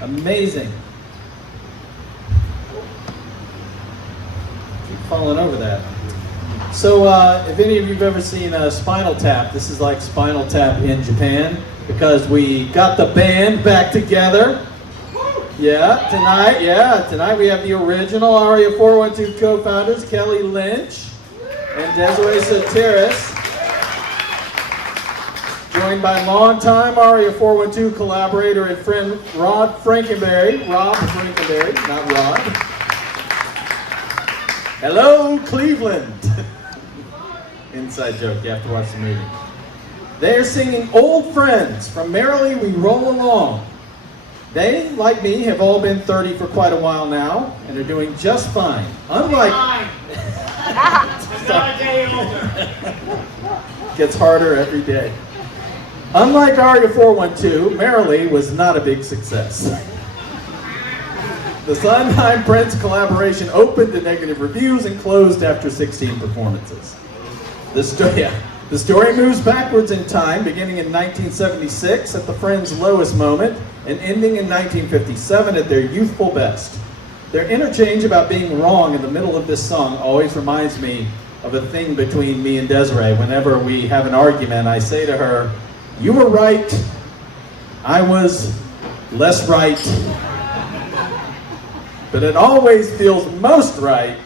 Amazing. Keep falling over that. So, if any of you have ever seen Spinal Tap, this is like Spinal Tap in Japan, because we got the band back together. Tonight we have the original Aria 412 co-founders, Kelly Lynch and Desiree Soteres, joined by longtime Aria 412 collaborator and friend Rob Frankenberry, not Rod. Hello, Cleveland. Inside joke, you have to watch the movie. They are singing Old Friends from Merrily We Roll Along. They, like me, have all been 30 for quite a while now and are doing just fine. Unlike... Gets harder every day. Unlike Aria 412, Merrily was not a big success. The Sondheim Prince collaboration opened to negative reviews and closed after 16 performances. The story moves backwards in time, beginning in 1976 at the Friends' lowest moment, and ending in 1957 at their youthful best. Their interchange about being wrong in the middle of this song always reminds me of a thing between me and Desiree. Whenever we have an argument, I say to her, "You were right, I was less right." But it always feels most right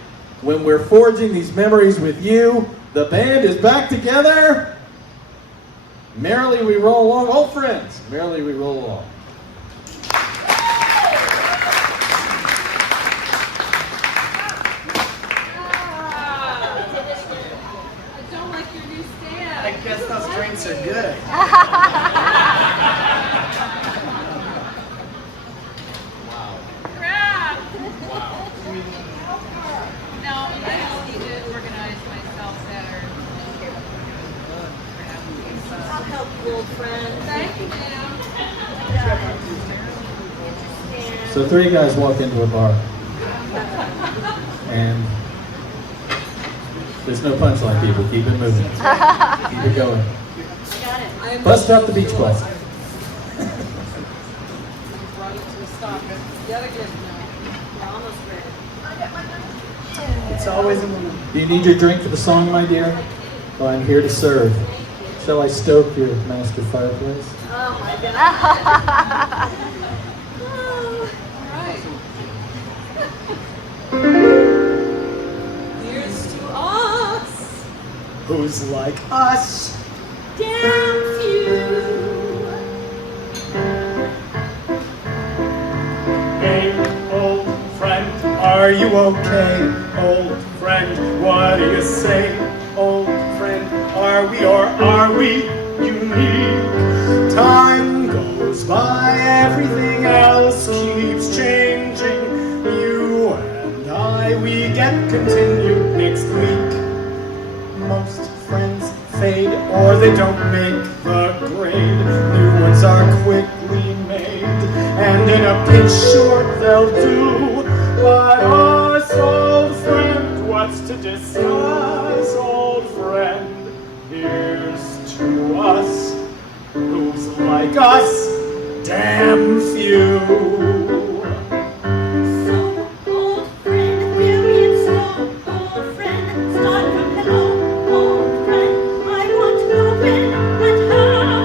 when we're forging these memories with you. The band is back together. Merrily we roll along. Old friends, merrily we roll along. I don't like your new stand. I guess those drinks are good. Crap. No, I just need to organize myself better. I'll help you, old friend. Thank you, ma'am. So three guys walk into a bar, and there's no punchline, people. Keep it moving. Keep it going. Got it. Bust out the beach ball. Running to a stop yet again now. We're almost ready. It's always a movie. Do you need your drink for the song, my dear? Well, I'm here to serve. Shall I stoke your master fireplace? Oh my God. Here's to us. Who's like us? Damn few. Hey, old friend, are you okay? Old friend, what do you say? Old friend, are we or are we unique? Time goes by, everything else keeps changing. You and I, we get continued next week. Most friends fade or they don't make the grade. New ones are quickly made, and in a pinch short they'll do. But us, old friend, what's to discuss, old friend? Here's to us. Who's like us? Damn few. So, old friend, weary and slow, old friend, start from hello, old friend, I want to know when and how.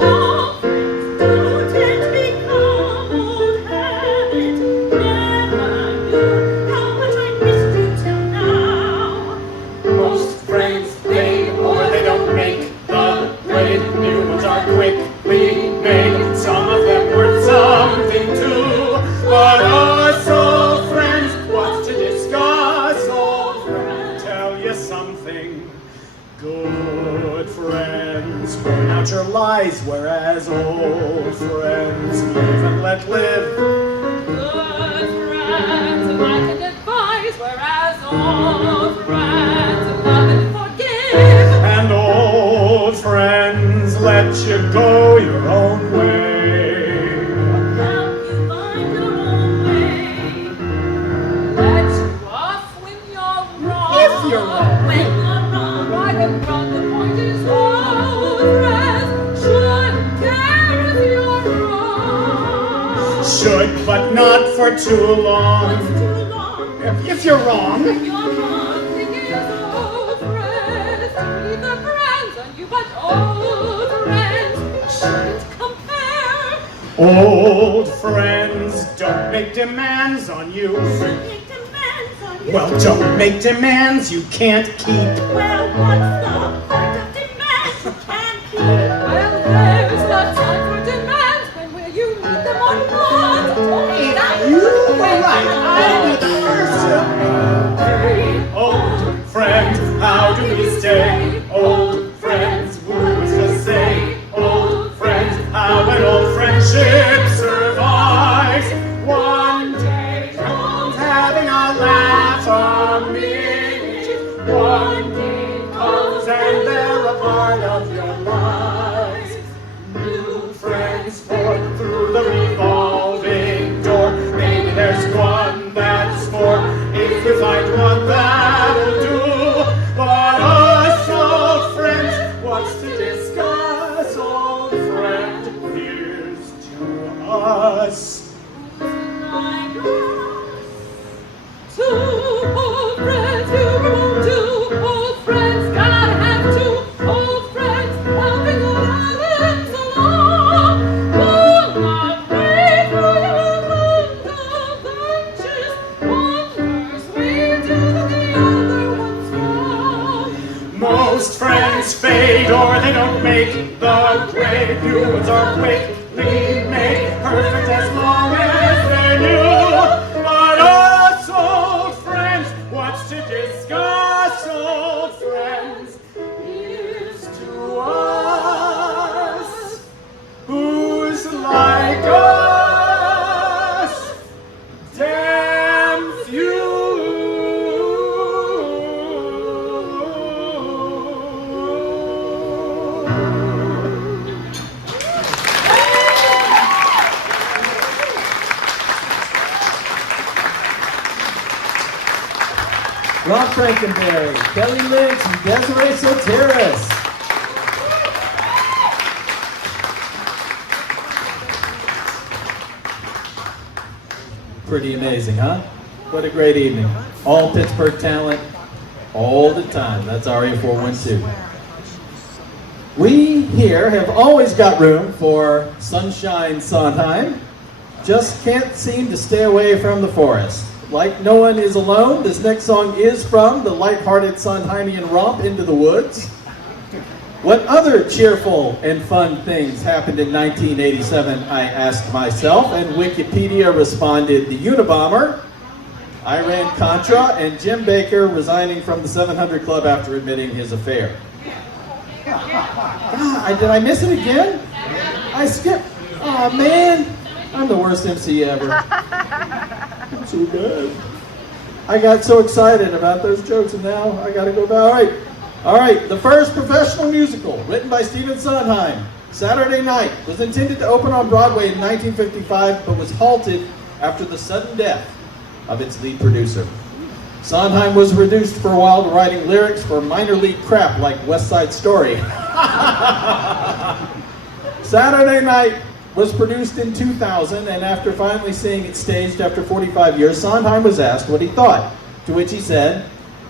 Old friends don't tend to become old habit. Never knew how much I missed you till now. Most friends fade or they don't make the grade. New ones are quickly made. Some of them worth something too. But us old friends, what's to discuss, old friend? Tell you something. Good friends burn out your lies, whereas old friends live and let live. Good friends, and I can advise, whereas old friends love and forgive. And old friends let you go your own way. Help you find your own way. Let you off when you're wrong. If you're wrong. When you're wrong. Right and wrong, the point is wrong. for too long. What's too long? If you're wrong. You're wrong. Thing is, old friends, need the friends on you, but old friends shouldn't compare. Old friends don't make demands on you. Make demands on you. Well, don't make demands you can't keep. Well, what's the point of demands you can't keep? Well, there's no time for demands. When will you need them or not? You were right. I'll be the first to Old friend, how do we stay? Old friends, who's to say? Old friends, how an old friendship survives. One day comes having a laugh a minute. One day comes and they're a part of your lives. New friends forth through the revolving door. Maybe there's one that's more. If we find one that'll do. But us old friends, what's to discuss? Old friend, here's to us. Like us. Two old friends, you won't do. Old friends, gotta have two. Old friends, helping all our lives along. Will not break through your window benches. One persuades you that the other one's wrong. Most friends fade or they don't make the grade. New ones are quickly made perfect as long as they're new. But us old friends, what's to discuss? Old friends, here's to us. Who's like us? Damn few. Rob Frankenberry, Kelly Lynch, and Desiree Soteres. Pretty amazing, huh? What a great evening. All Pittsburgh talent, all the time. That's RA 412. We here have always got room for Sunshine Sondheim. Just can't seem to stay away from the forest. Like No One Is Alone, this next song is from the lighthearted Sondheimian romp Into the Woods. What other cheerful and fun things happened in 1987, I asked myself, and Wikipedia responded, the Unabomber, Iran-Contra, and Jim Baker resigning from the 700 Club after admitting his affair. God, did I miss it again? I skipped. Oh man, I'm the worst MC ever. I'm so bad. I got so excited about those jokes and now I gotta go back. All right, the first professional musical written by Stephen Sondheim, Saturday Night, was intended to open on Broadway in 1955 but was halted after the sudden death of its lead producer. Sondheim was reduced for a while to writing lyrics for minor league crap like West Side Story. Saturday Night was produced in 2000, and after finally seeing it staged after 45 years, Sondheim was asked what he thought, to which he said,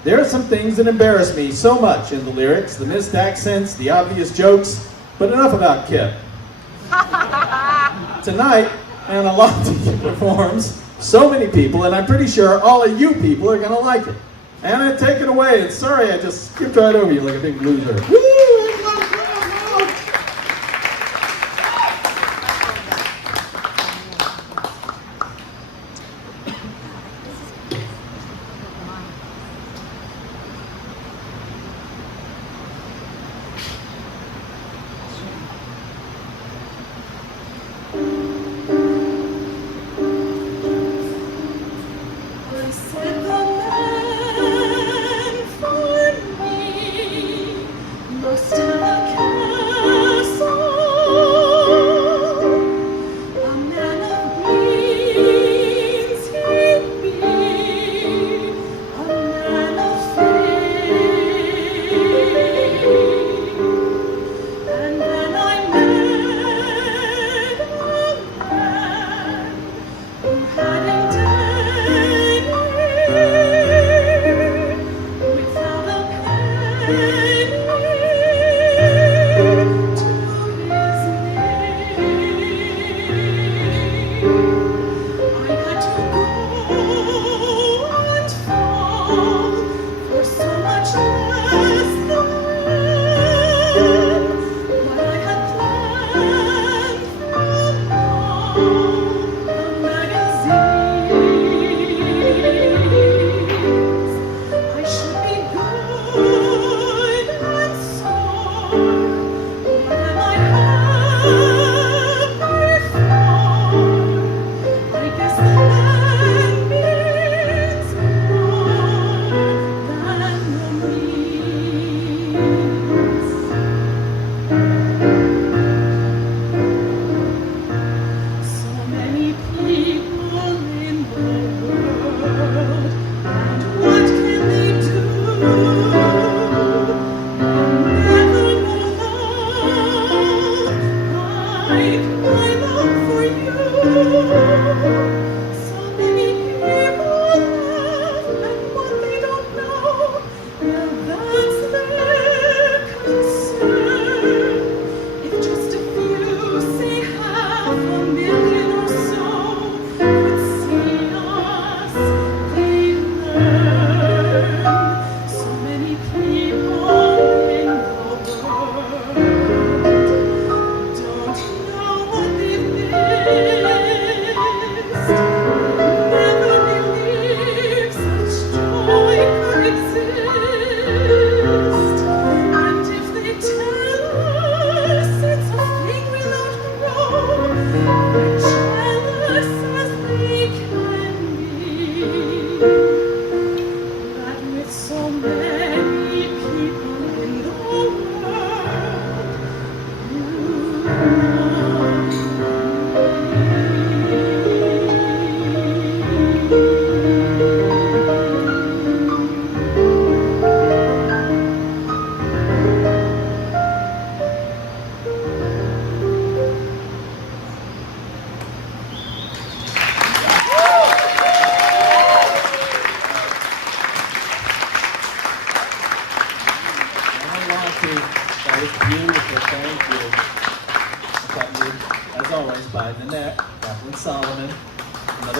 "There are some things that embarrass me so much in the lyrics, the missed accents, the obvious jokes, but enough about Kip." Tonight, Lahti performs so many people, and I'm pretty sure all of you people are going to like it. Anna, take it away. And sorry, I just skipped right over you like a big loser. Woo!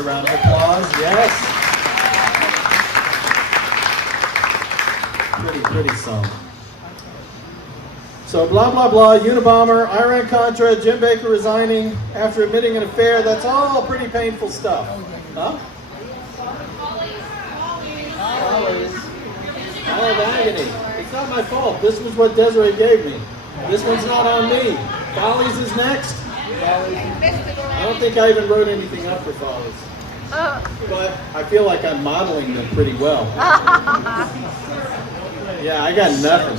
Another round of applause. Yes. Pretty song. So blah, blah, blah, Unabomber, Iran-Contra, Jim Baker resigning after admitting an affair. That's all pretty painful stuff. Huh? Follies. I love Agony. It's not my fault. This was what Desiree gave me. This one's not on me. Follies is next. I don't think I even wrote anything up for Follies. But I feel like I'm modeling them pretty well. Yeah, I got nothing.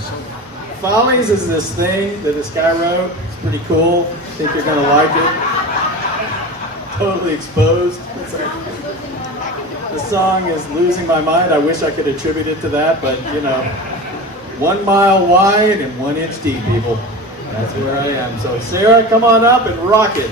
Follies is this thing that this guy wrote. It's pretty cool. I think you're going to like it. Totally exposed. The song is Losing My Mind. I wish I could attribute it to that, but you know, 1 mile wide and 1 inch deep, people. That's where I am. So Sara, come on up and rock it.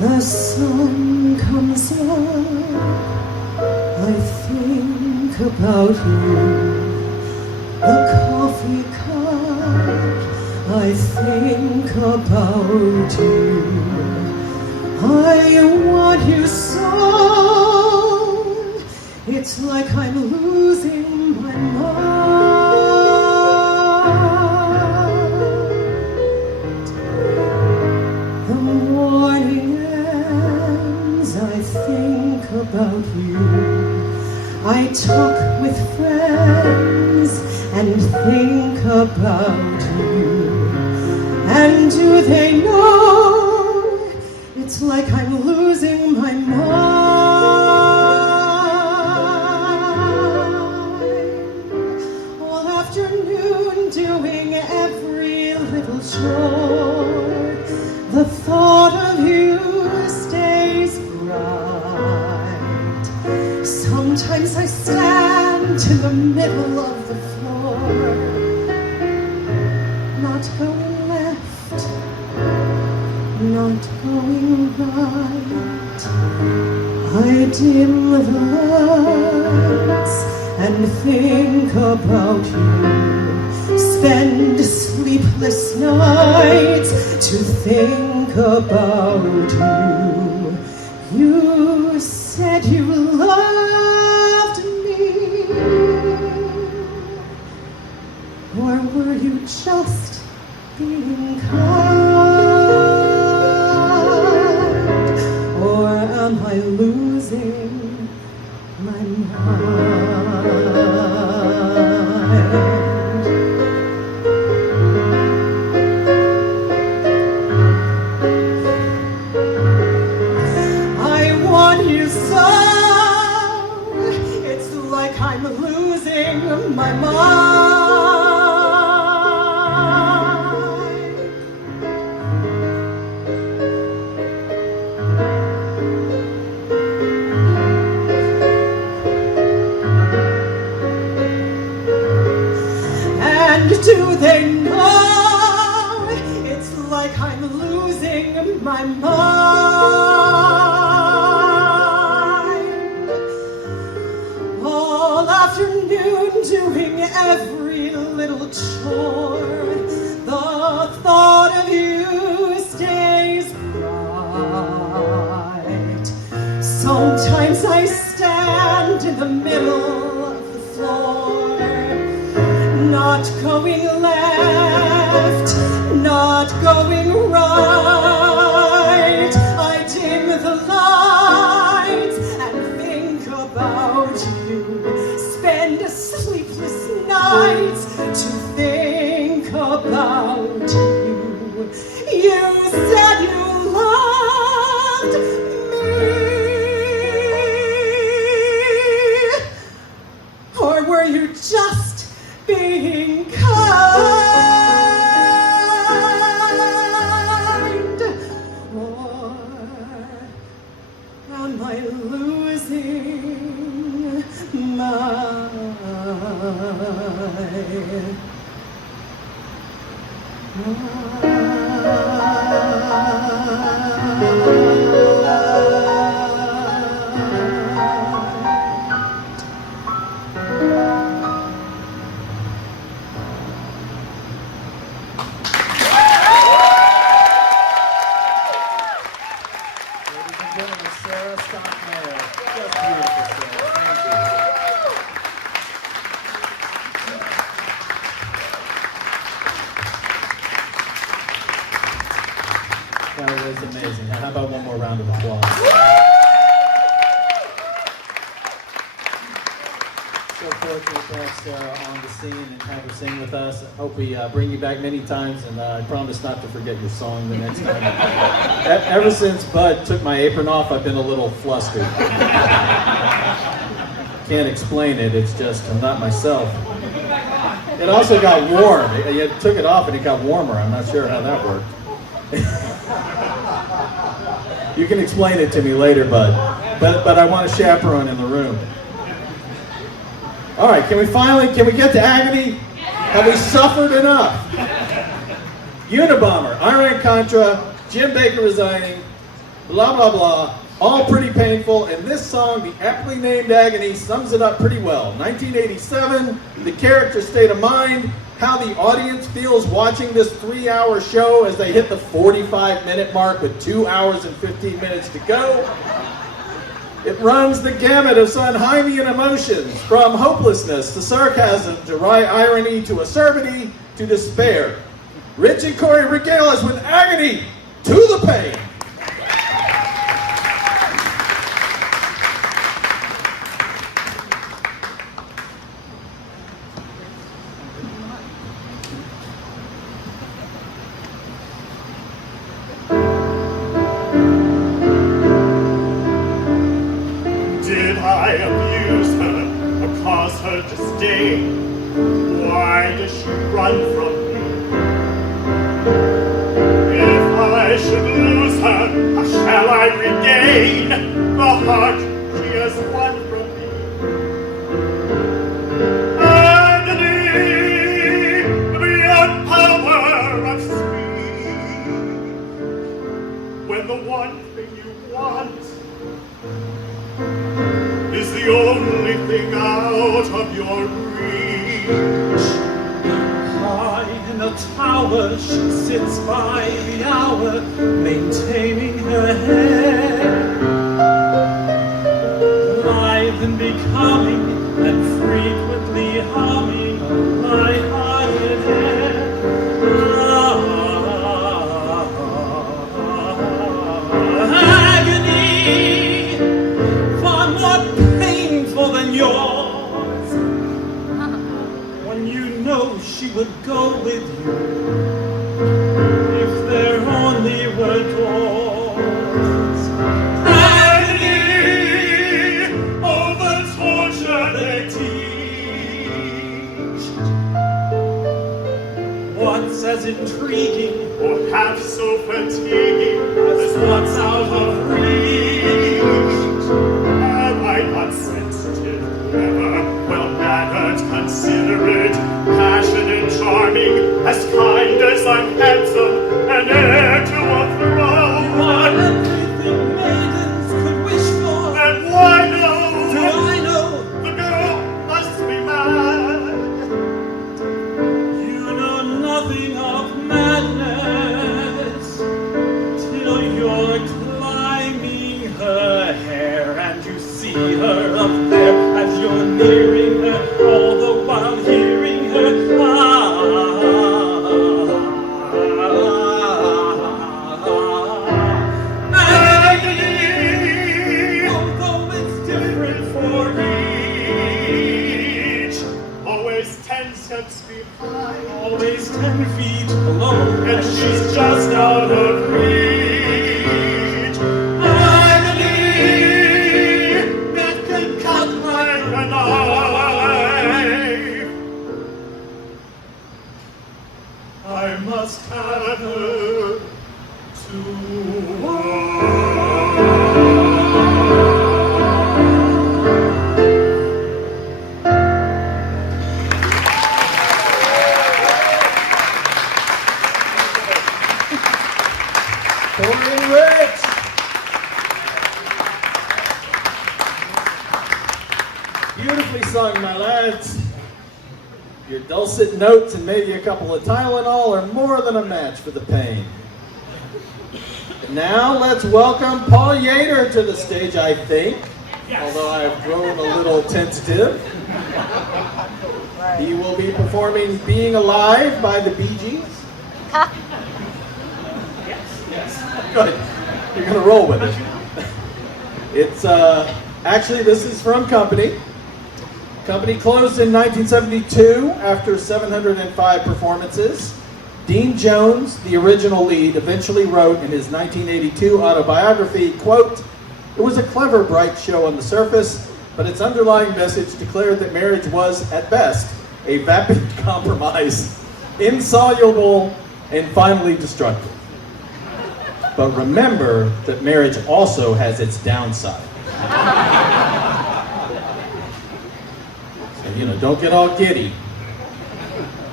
The sun comes up, I think about you. The coffee cup, I think about you. I want you so, it's like I'm losing my mind. The morning I think about you. I talk with friends and think about you. And do they know it's like I'm losing my mind? All afternoon doing every little chore. The thought of you stays bright. Sometimes I stand in the middle of the floor, not going left, not going right. I dim the lights and think about you. Spend sleepless nights to think about you. You said you loved me, or were you just being kind? Or am I losing my mind? My mind. And do they know it's like I'm losing my mind? All afternoon doing every little chore, the thought of you stays bright. Sometimes I stand in the middle of the floor, not going left, not going right. I dim the lights and think about you. Spend sleepless nights to think about you. You said you loved me, or were you just being kind? Or am I losing Sara Scott Mayo. Just beautiful, Sara. Thank you. That was amazing. How about one more round of applause? So fortunate to have Sara on the scene and have her sing with us. I hope we bring you back many times, and I promise not to forget your song the next time. Ever since Bud took my apron off, I've been a little flustered. Can't explain it, it's just I'm not myself. It also got warm. You took it off and it got warmer. I'm not sure how that worked. You can explain it to me later, Bud. But I want a chaperone in the room. All right, can we get to Agony? Have we suffered enough? Unabomber, Iran-Contra, Jim Baker resigning, blah, blah, blah. All pretty painful, and this song, the aptly named Agony, sums it up pretty well. 1987, the character's state of mind, how the audience feels watching this 3-hour show as they hit the 45-minute mark with 2 hours and 15 minutes to go. It runs the gamut of Sondheimian emotions, from hopelessness to sarcasm to wry irony to acerbity to despair. Rich and Corey regale us with Agony to the pain. Did I abuse her or cause her disdain? Why does she run from me? If I should lose her, how shall I regain the heart she has won from me? Agony, beyond power of speech, when the one thing you want is the only thing out of your reach. High in a tower, she sits by the hour, maintaining her hair. Lithe and becoming, and frequently humming a light-hearted air. Agony, far more painful than yours. When you know she would go with you if there only were doors. Agony, oh the torture they teach. What's as intriguing Or half so fatiguing as what's out of reach? Am I not sensitive, clever, well-mannered, considerate, passionate, charming, as kind as I'm handsome, and heir to a throne? You are everything maidens could wish for. Then why no? Do I know? The girl must be mad. You know nothing of madness till you're climbing her hair and you see her up there as you're nearing her, all the while hearing her. Agony, although it's different for each. Always 10 steps behind, Always 10 feet below, and she's just out of reach. Agony, it can cut like a knife. I must have her to Beautifully sung, my lads. Your dulcet notes and maybe a couple of Tylenol are more than a match for the pain. Now let's welcome Paul Yeater to the stage, I think. Although I've grown a little tentative. He will be performing Being Alive by the Bee Gees. Yes. Good. You're going to roll with it. It's, actually, this is from Company. Company closed in 1972 after 705 performances. Dean Jones, the original lead, eventually wrote in his 1982 autobiography, quote, "It was a clever, bright show on the surface, but its underlying message declared that marriage was, at best, a vapid compromise, insoluble, and finally destructive. But remember that marriage also has its downside." So, don't get all giddy.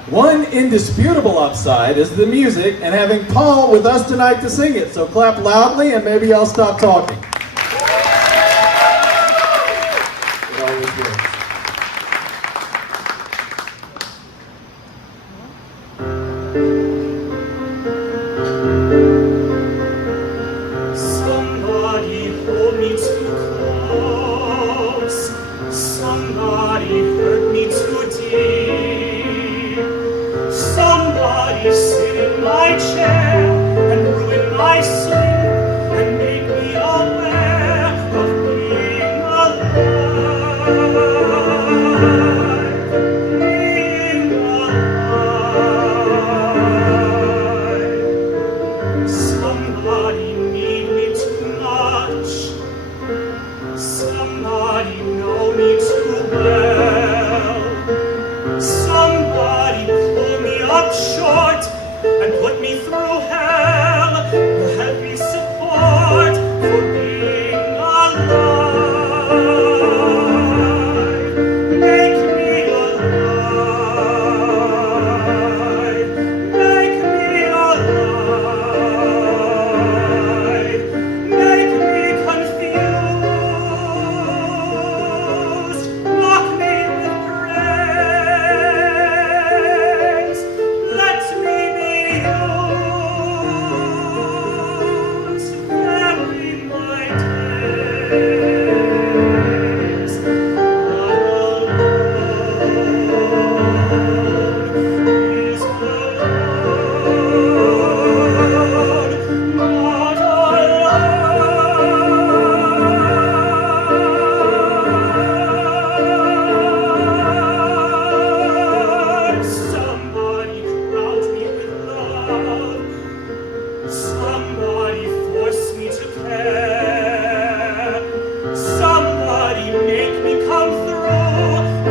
One indisputable upside is the music and having Paul with us tonight to sing it. So clap loudly and maybe I'll stop talking. It always works. Somebody hold me too close. Somebody hurt me too deep. Somebody sit in my chair and ruin my sleep and make me aware of being alive. Being alive. Somebody need me too much. Somebody know me too well. Somebody pull me up short and put me through hell. A heavy support for being alive. Make me alive. Make me alive. Make me confused. Lock me with praise. Let me be used. Vary my days. Not alone is alone. Not alone. Somebody crown me with love. Somebody force me to care. Somebody make me come through.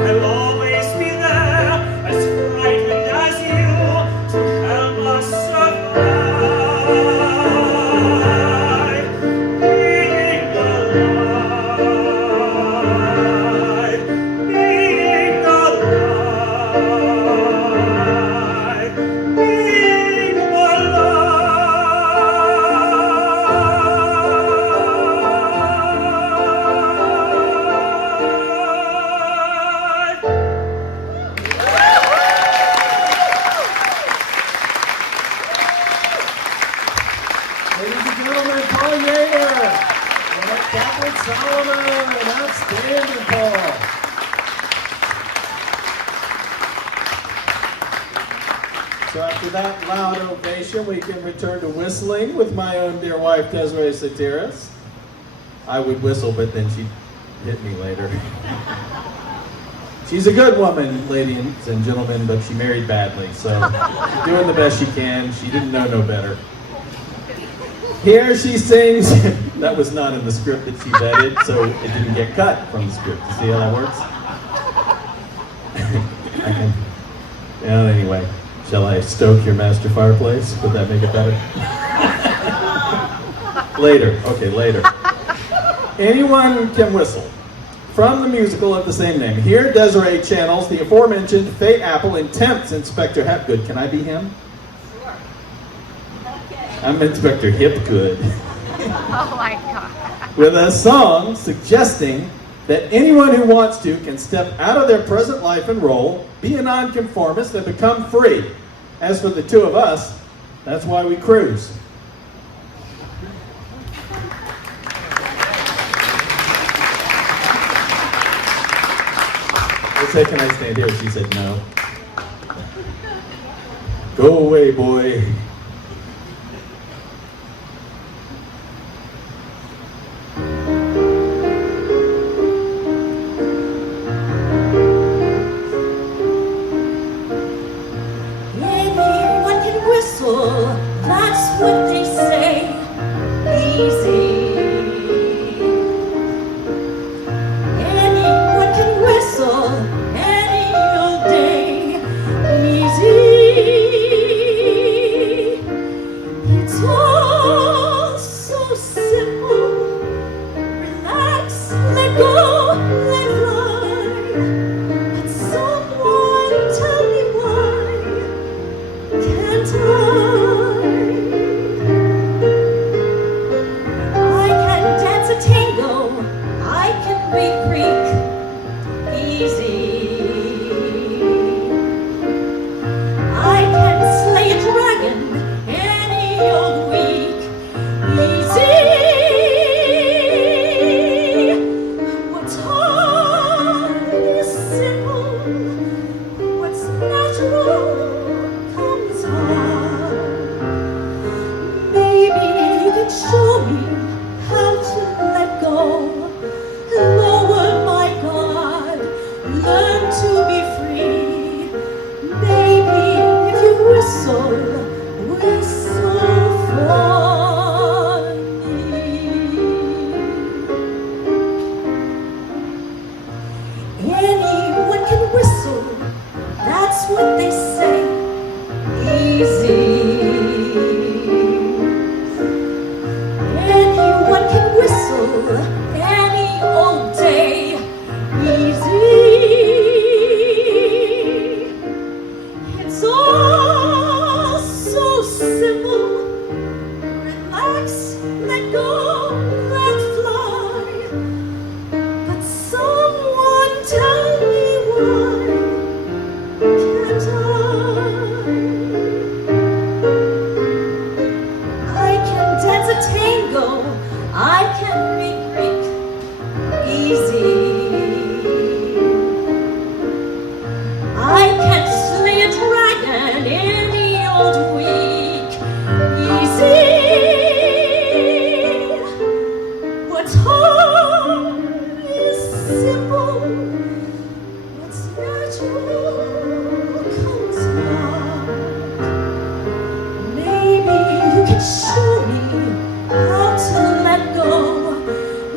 I'll always be there, as frightened as you, to help us survive. Being alive. Being alive. Being alive. Ladies and gentlemen, Paul Yeater. Nanette Kaplan Solomon. Outstanding, Paul. So after that loud ovation, we can return to whistling with my own dear wife, Desiree Soteres. I would whistle, but then she'd hit me later. She's a good woman, ladies and gentlemen, but she married badly, so she's doing the best she can. She didn't know no better. Here she sings. That was not in the script that she vetted, so it didn't get cut from the script. You see how that works? Anyway, shall I stoke your master fireplace? Would that make it better? Later. Okay, later. Anyone can whistle. From the musical of the same name. Here, Desiree channels the aforementioned Fate Apple and tempts Inspector Hapgood. Can I be him? Sure. Okay. I'm Inspector Hipgood. Oh my God. With a song suggesting that anyone who wants to can step out of their present life and role, be a nonconformist, and become free. As for the two of us, that's why we cruise. I said, can I stand here? She said, no. Go away, boy. Anyone can whistle, that's what they say. Easy. Anyone can whistle any old day. Easy. It's all so simple. Relax, let go, let fly. But someone tell me why can't I? I can dance a tango, I can read Greek, easy. I can slay a dragon any old week, easy. What's hard is simple, what's natural comes hard. Maybe you can show me how to let go. Lower, my God, learn to be free. Maybe if you whistle for me. Anyone can whistle, that's what they say. Easy. Anyone can whistle any old day. Easy. It's all so simple. Relax, let go, let fly. But someone tell me why can't I can dance a tango, I can read Greek, easy. I can slay a dragon any old week, easy. What's hard is simple, what's natural comes hard. Maybe you can show me how to let go.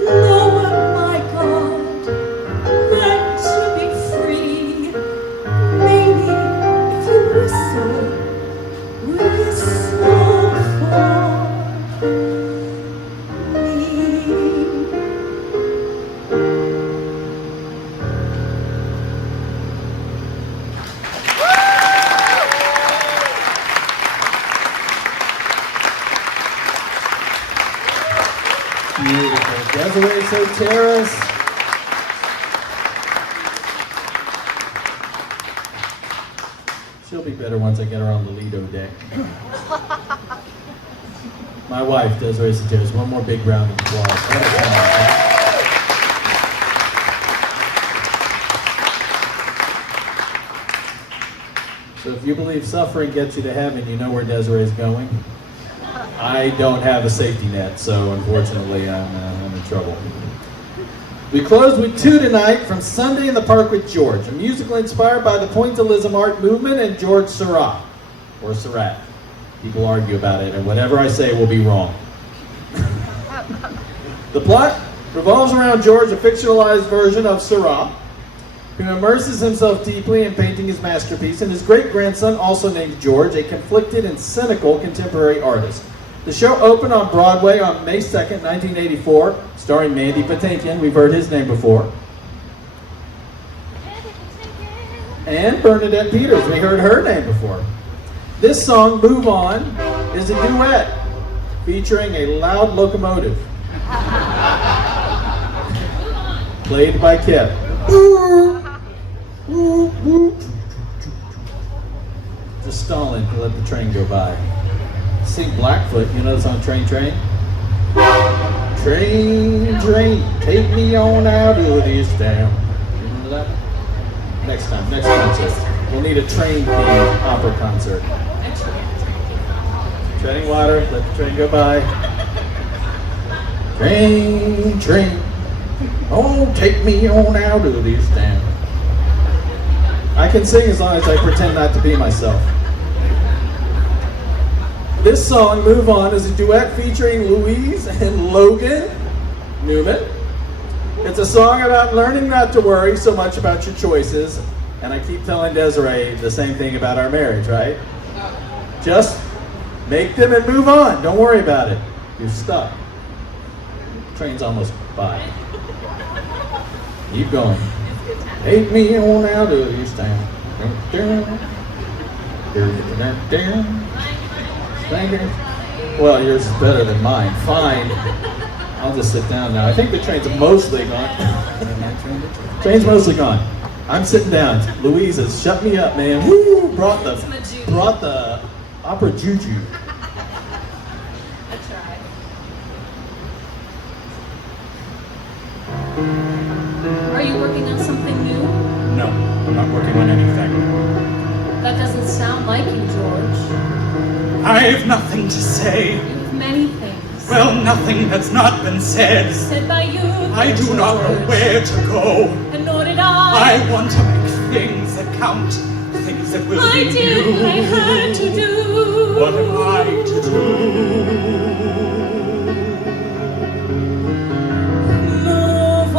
Lower, my God, learn to be free. Maybe if you whistle for me. Beautiful. Desiree Soteres. She'll be better once I get her on the Lido deck. My wife, Desiree Soteres. One more big round of applause. So if you believe suffering gets you to heaven, you know where Desiree's going. I don't have a safety net, so unfortunately I'm in trouble. We close with two tonight from Sunday in the Park with George, a musical inspired by the pointillism art movement and George Seurat, or Seurat. People argue about it, and whatever I say will be wrong. The plot revolves around George, a fictionalized version of Seurat, who immerses himself deeply in painting his masterpiece, and his great-grandson, also named George, a conflicted and cynical contemporary artist. The show opened on Broadway on May 2nd, 1984, starring Mandy Patinkin. We've heard his name before. And Bernadette Peters. We heard her name before. This song, Move On, is a duet featuring a loud locomotive. Played by Kip. Just stalling to let the train go by. Sing Blackfoot, you know the song Train Train? Train, train, take me on out of this town. You remember that? Next time, next concert. We'll need a train-themed opera concert. Treading water, let the train go by. Train, train, oh, take me on out of this town. I can sing as long as I pretend not to be myself. This song, Move On, is a duet featuring Louise and Logan Newman. It's a song about learning not to worry so much about your choices. And I keep telling Desiree the same thing about our marriage, right? Just make them and move on. Don't worry about it. You're stuck. Train's almost by. Keep going. Take me on out of this town. Well, yours is better than mine. Fine. I'll just sit down now. I think the train's mostly gone. Train's mostly gone. I'm sitting down. Louise has shut me up, man. Woo! Brought the opera juju. I tried. Are you working on something new? No, I'm not working on anything. That doesn't sound like you, George. I've nothing to say. You have many things. Well, nothing that's not been said. Said by you. I do not know where to go. And nor did I. I want to make things that count, things that will I be did new. what I had to do. What am I to do? Move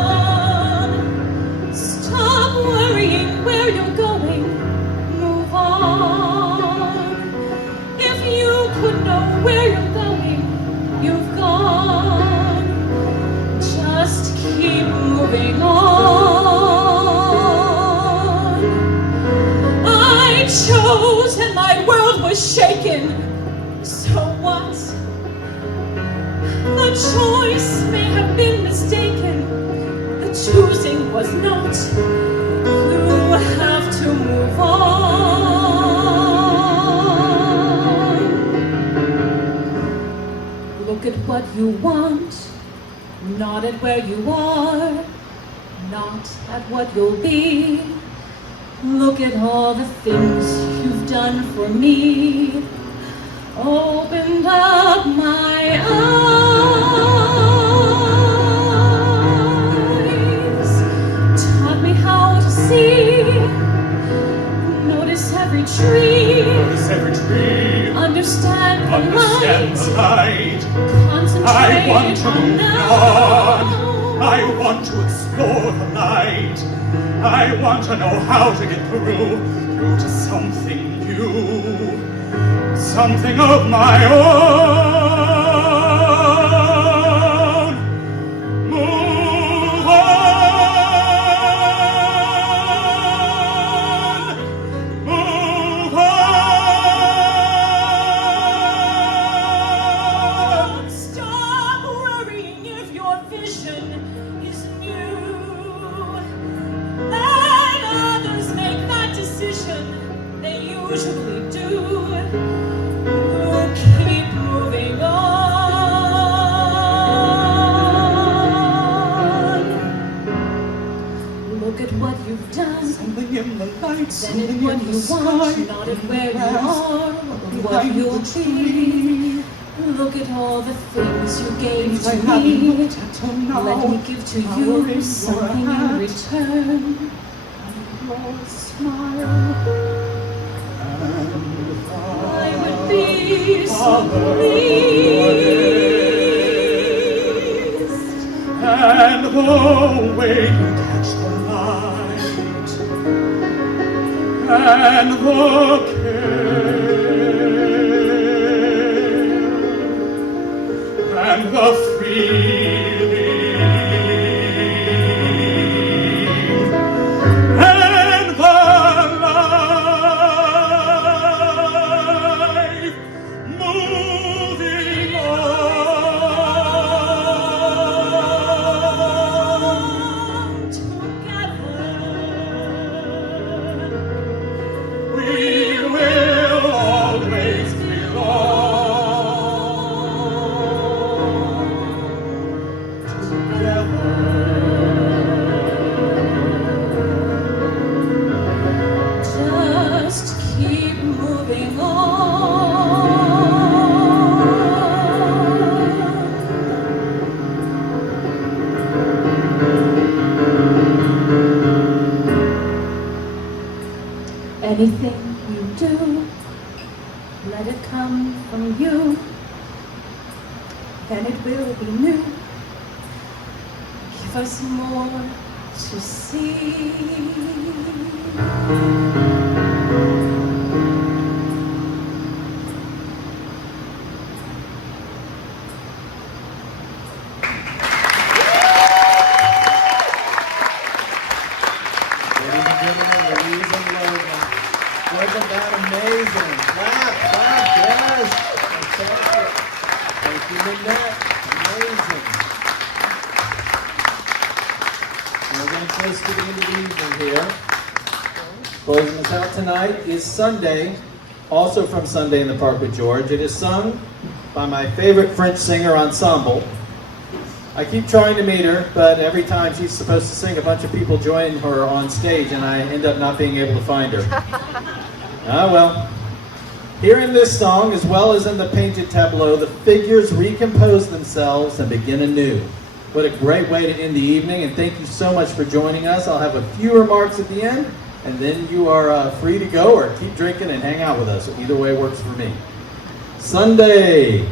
on. Stop worrying where you're going. Move on. If you could know where you're going, you've gone. Just keep moving on. I chose and my world was shaken. So what? The choice may have been mistaken. The choosing was not. You have to move on. Look at what you want, not at where you are, not at what you'll be. Look at all the things you've done for me. Opened up my eyes, taught me how to see, notice every tree, Notice every tree. understand the Understand the light, light. concentrate I want to on move now. on. I want to explore the light. I want to know how to get through to something new, something of my own. Move on. Move on. Stop worrying if your vision is new. Let others make that decision. They usually do. Keep moving on. Look at what you've done. Something in the light, Then something it's in what the you want, sky. not at where you are, but what Behind you'll the tree. be. Look at all the things you gave I to haven't me. looked at till now. Let me give to Power you in something your in hand. return. Your smile. I would be so Father, pleased. and the way you catch the light, and the care, and the feeling, and the life moving on. Anything you do, let it come from you, then it will be new. Give us more to see. Ladies and gentlemen, Louise and Logan. Wasn't that amazing? Clap, clap, yes. Fantastic. Thank you, Nanette. Amazing. We're getting close to the end of the evening here. Closing us out tonight is Sunday, also from Sunday in the Park with George. It is sung by my favorite French singer ensemble. I keep trying to meet her, but every time she's supposed to sing, a bunch of people join her on stage, and I end up not being able to find her. Ah, well. Here in this song, as well as in the painted tableau, the figures recompose themselves and begin anew. What a great way to end the evening, and thank you so much for joining us. I'll have a few remarks at the end, and then you are free to go or keep drinking and hang out with us. Either way works for me. Sunday.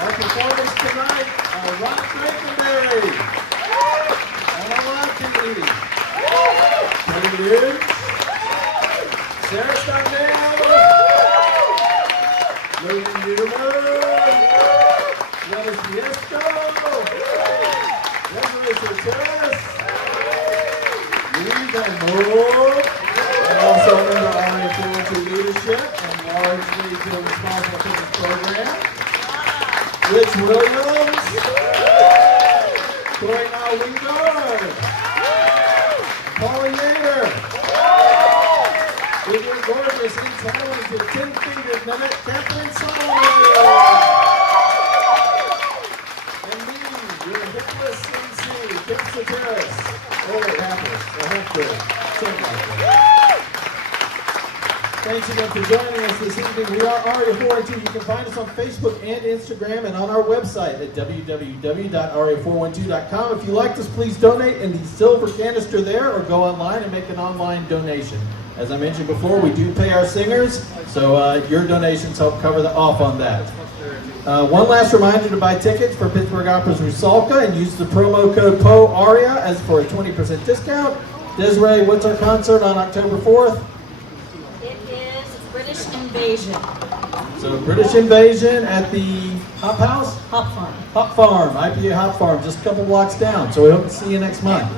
Our performance tonight, Frankenberry. Lynch. Sara Sondheim. Logan Newman. Smiesko. Desiree Soteres. Louise and Mook. And also a member of RA 412 leadership and largely feel responsible for this program. Rich Williams. Wingard. Yeater. With your gorgeous and talented 10 feet of Nanette Kaplan Solomon. And me, your hitless Emcee, Kip Soteres. Or hapless, or half-good, something like that. Thanks again for joining us this evening. We are ARIA412. You can find us on Facebook and Instagram and on our website at www.aria412.com. If you liked us, please donate in the silver canister there or go online and make an online donation. As I mentioned before, we do pay our singers, so your donations help cover the off on that. One last reminder to buy tickets for Pittsburgh Opera's Rusalka and use the promo code POARIA as for a 20% discount. Desiree, what's our concert on October 4th? British Invasion. So British Invasion at the Hop House? Hop Farm. Hop Farm, IPA Hop Farm, just a couple blocks down. So we hope to see you next month.